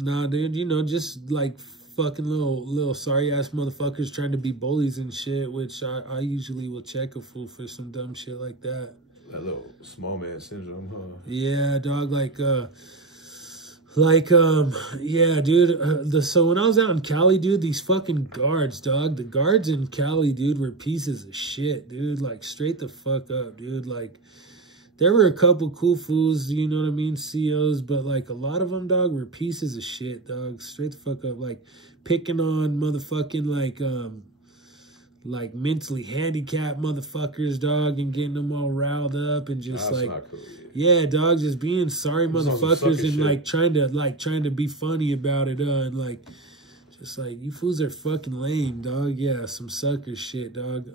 Nah, dude, you know, just like fucking little sorry ass motherfuckers trying to be bullies and shit, which I usually will check a fool for some dumb shit like that. That little small man syndrome, huh? Yeah, dog, yeah, dude. So when I was out in Cali, dude, these fucking guards, dog, the guards in Cali, dude, were pieces of shit, dude. Like, straight the fuck up, dude. Like, there were a couple cool fools, you know what I mean, COs, but like a lot of them, dog, were pieces of shit, dog. Straight the fuck up, like picking on motherfucking like mentally handicapped motherfuckers, dog, and getting them all riled up and just That's like, not cool, yeah, dog, just being sorry motherfuckers and like trying to be funny about it, and like, just like, you fools are fucking lame, dog. Yeah, some sucker shit, dog.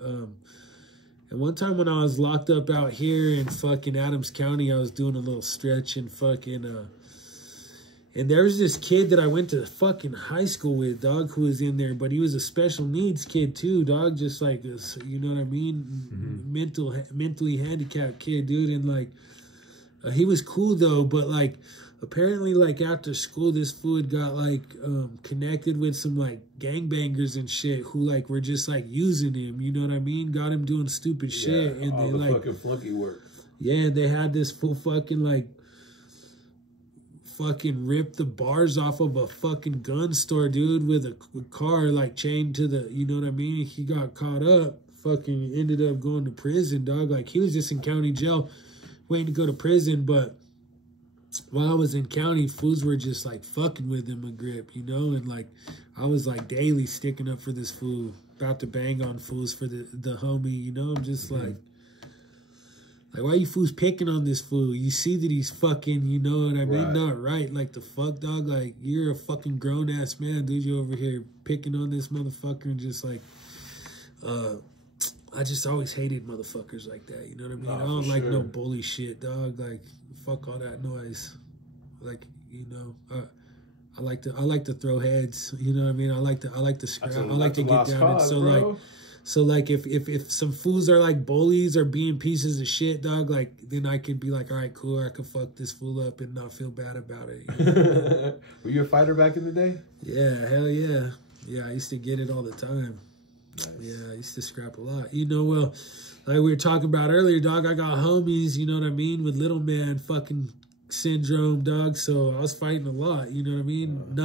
And one time when I was locked up out here in fucking Adams County, I was doing a little stretch and fucking, and there was this kid that I went to fucking high school with, dog, who was in there, but he was a special needs kid too, dog, just like this, you know what I mean? Mentally handicapped kid, dude, and like, he was cool though, but like, apparently, like, after school, this fool had got, like, connected with some, like, gangbangers and shit who, like, were just, like, using him, you know what I mean? Got him doing stupid shit. And all they, the like, fucking flunky work. Yeah, they had this fool fucking, like, fucking ripped the bars off of a fucking gun store, dude, with a car, like, chained to the, you know what I mean? He got caught up, fucking ended up going to prison, dog. Like, he was just in county jail waiting to go to prison, but while I was in county, fools were just like fucking with him a grip, you know, and like I was like daily sticking up for this fool, about to bang on fools for the homie, you know. I'm just like why you fools picking on this fool? You see that he's fucking, you know what I mean, right. Not right. Like, the fuck, dog, like, you're a fucking grown ass man, dude. You over here picking on this motherfucker and just like, I just always hated motherfuckers like that, you know what I mean? I don't like no bully shit, dog. Like, fuck all that noise. Like, you know, I like to throw heads, you know what I mean? I like to scrap. I like to get down. Cause, so like if some fools are like bullies or being pieces of shit, dog, like, then I could be like, all right, cool, I could fuck this fool up and not feel bad about it. You know? Were you a fighter back in the day? Yeah, hell yeah. Yeah, I used to get it all the time. Nice. Yeah, I used to scrap a lot. You know, well, like we were talking about earlier, dog, I got homies, you know what I mean, with little man fucking syndrome, dog, so I was fighting a lot, you know what I mean?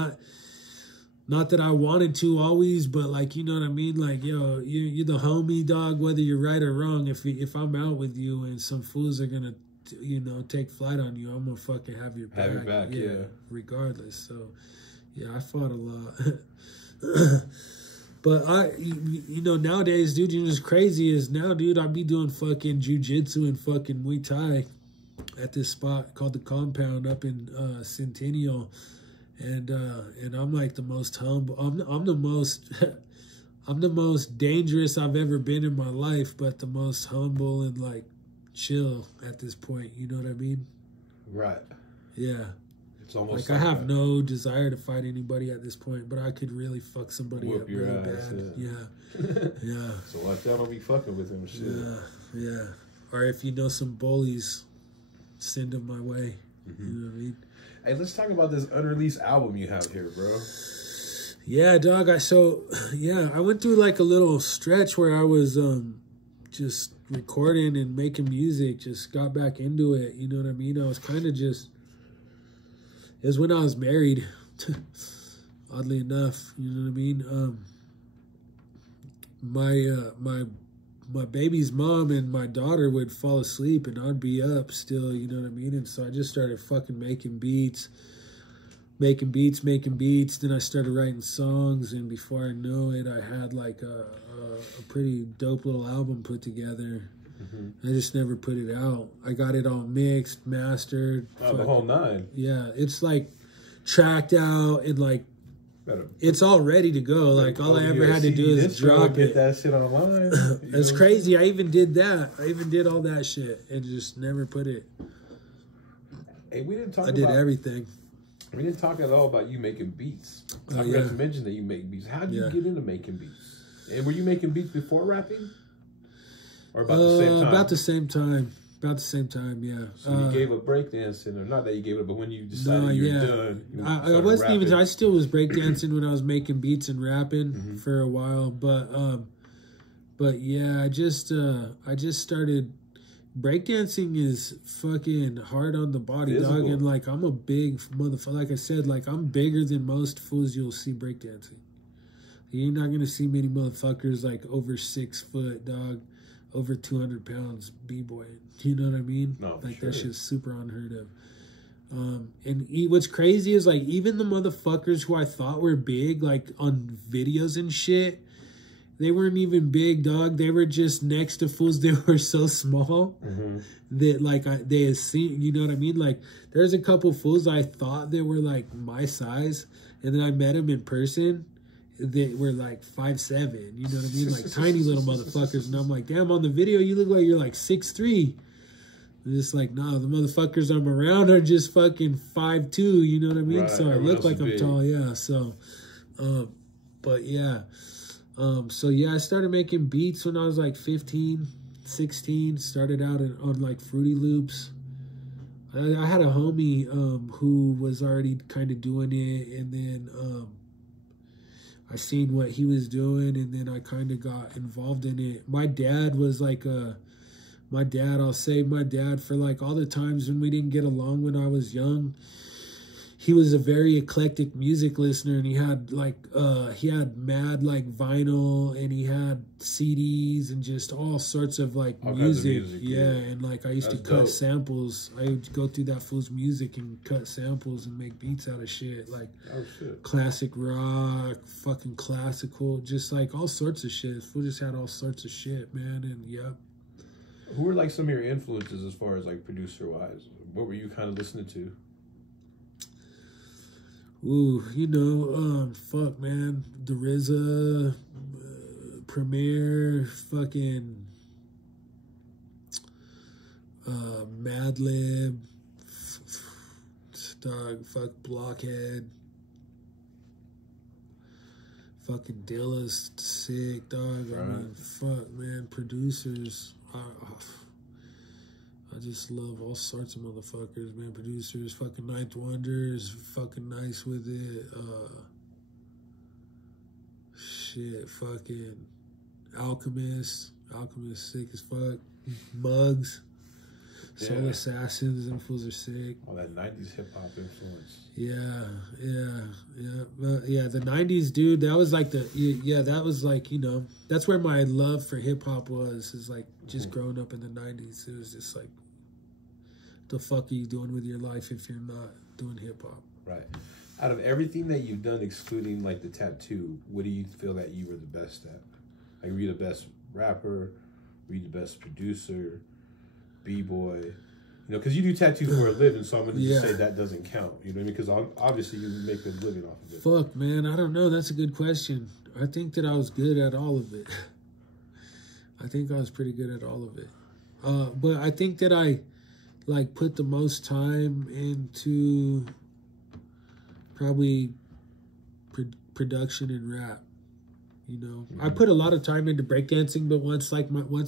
Not that I wanted to always, but like, you know what I mean? Like, yo, you're the homie, dog, whether you're right or wrong. If I'm out with you and some fools are gonna, you know, take flight on you, I'm gonna fucking have your back. Have your back, yeah. Regardless. So, yeah, I fought a lot. But you know, nowadays, dude, you know what's crazy is now, dude, I be doing fucking jujitsu and fucking Muay Thai at this spot called the Compound up in Centennial, and I'm like the most humble. I'm the most I'm the most dangerous I've ever been in my life, but the most humble and like chill at this point. You know what I mean? Right. Yeah. It's almost like I have no desire to fight anybody at this point, but I could really fuck somebody up really bad. Yeah. So watch out, don't be fucking with him, shit. Yeah. Or if you know some bullies, send them my way. You know what I mean? Hey, let's talk about this unreleased album you have here, bro. Yeah, dog. I went through like a little stretch where I was just recording and making music. Just got back into it. You know what I mean? I was kind of just. It was when I was married. Oddly enough, you know what I mean? My baby's mom and my daughter would fall asleep and I'd be up still, you know what I mean? And so I just started fucking making beats. Then I started writing songs, and before I know it, I had like a pretty dope little album put together. I just never put it out. I got it all mixed, mastered. Oh, the whole nine. Yeah, it's like tracked out and like it's all ready to go. Like all I ever had to do is drop it. Get that shit online. It's crazy. I even did that. I even did all that shit and just never put it. Hey, we didn't talk. I did everything. We didn't talk at all about you making beats. I forgot to mention that you make beats. How did you get into making beats? And were you making beats before rapping? Or about the same time? About the same time. About the same time, yeah. So you gave up breakdancing, or not that you gave it up, but when you decided you were done, I wasn't rapping. I still was breakdancing when I was making beats and rapping for a while, but yeah, I just started. Breakdancing is fucking hard on the body, dog, and like I'm a big motherfucker. Like I said, like I'm bigger than most fools you'll see breakdancing. You're not gonna see many motherfuckers like over 6 foot, dog, over 200 pounds, b-boy. You know what I mean? No, like that shit's super unheard of. And what's crazy is like even the motherfuckers who I thought were big, like on videos and shit. They weren't even big, dog. They were just next to fools. They were so small that, like, they had seen, you know what I mean? Like, there's a couple fools I thought they were, like, my size. And then I met them in person. They were, like, 5'7", you know what I mean? Like, tiny little motherfuckers. And I'm like, damn, on the video, you look like you're, like, 6'3". I'm just like, nah, the motherfuckers I'm around are just fucking 5'2", you know what I mean? Right, so I look like I'm tall, yeah. So, but, yeah. So yeah, I started making beats when I was like 15, 16, started out on like Fruity Loops. I had a homie, who was already kind of doing it, and then, I seen what he was doing, and then I kind of got involved in it. My dad was like I'll save my dad for like all the times when we didn't get along when I was young. He was a very eclectic music listener, and he had like he had mad like vinyl, and he had CDs and just all sorts of like music. Yeah, and like I used to cut samples. I would go through that fool's music and cut samples and make beats out of shit, like classic rock, fucking classical, just like all sorts of shit. Fool just had all sorts of shit, man. And yep. Who were like some of your influences as far as like producer wise? What were you kind of listening to? Ooh, you know, fuck, man, the RZA, Premier, fucking, Madlib, dog, fuck, Blockhead, fucking Dilla's sick, dog. I mean, fuck, man, producers. I just love all sorts of motherfuckers, man. Producers, fucking Ninth Wonder is fucking nice with it. Shit, fucking Alchemist sick as fuck. Mugs, Soul Assassins, them fools are sick. All that 90s hip hop influence. Yeah. The 90s, dude, that was like that was like, you know, that's where my love for hip hop was, is like just growing up in the 90s. It was just like, the fuck are you doing with your life if you're not doing hip hop? Right. Out of everything that you've done, excluding like the tattoo, what do you feel that you were the best at? Like, were you the best rapper? Were you the best producer? B-boy? You know, because you do tattoo for a living, so I'm going to just say that doesn't count. You know what I mean? Because obviously you make a living off of it. Fuck, man. I don't know. That's a good question. I think that I was good at all of it. I think I was pretty good at all of it. But I think that I like put the most time into probably production and rap. You know, I put a lot of time into breakdancing, but once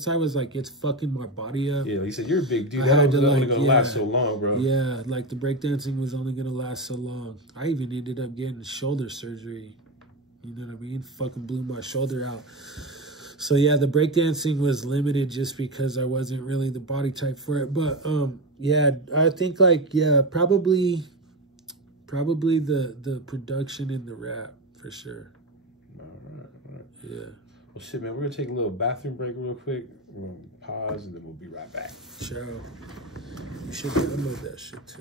I was like, it's fucking my body up. Yeah, he said, you're a big dude. That was only gonna last so long, bro. Yeah, like the breakdancing was only gonna last so long. I even ended up getting shoulder surgery. You know what I mean? Fucking blew my shoulder out. So yeah, the breakdancing was limited just because I wasn't really the body type for it. But yeah, I think like, yeah, probably Probably the production in the rap for sure. All right. Yeah. Well, shit, man. We're gonna take a little bathroom break real quick. We're gonna pause and then we'll be right back. Sure. You should download that shit too.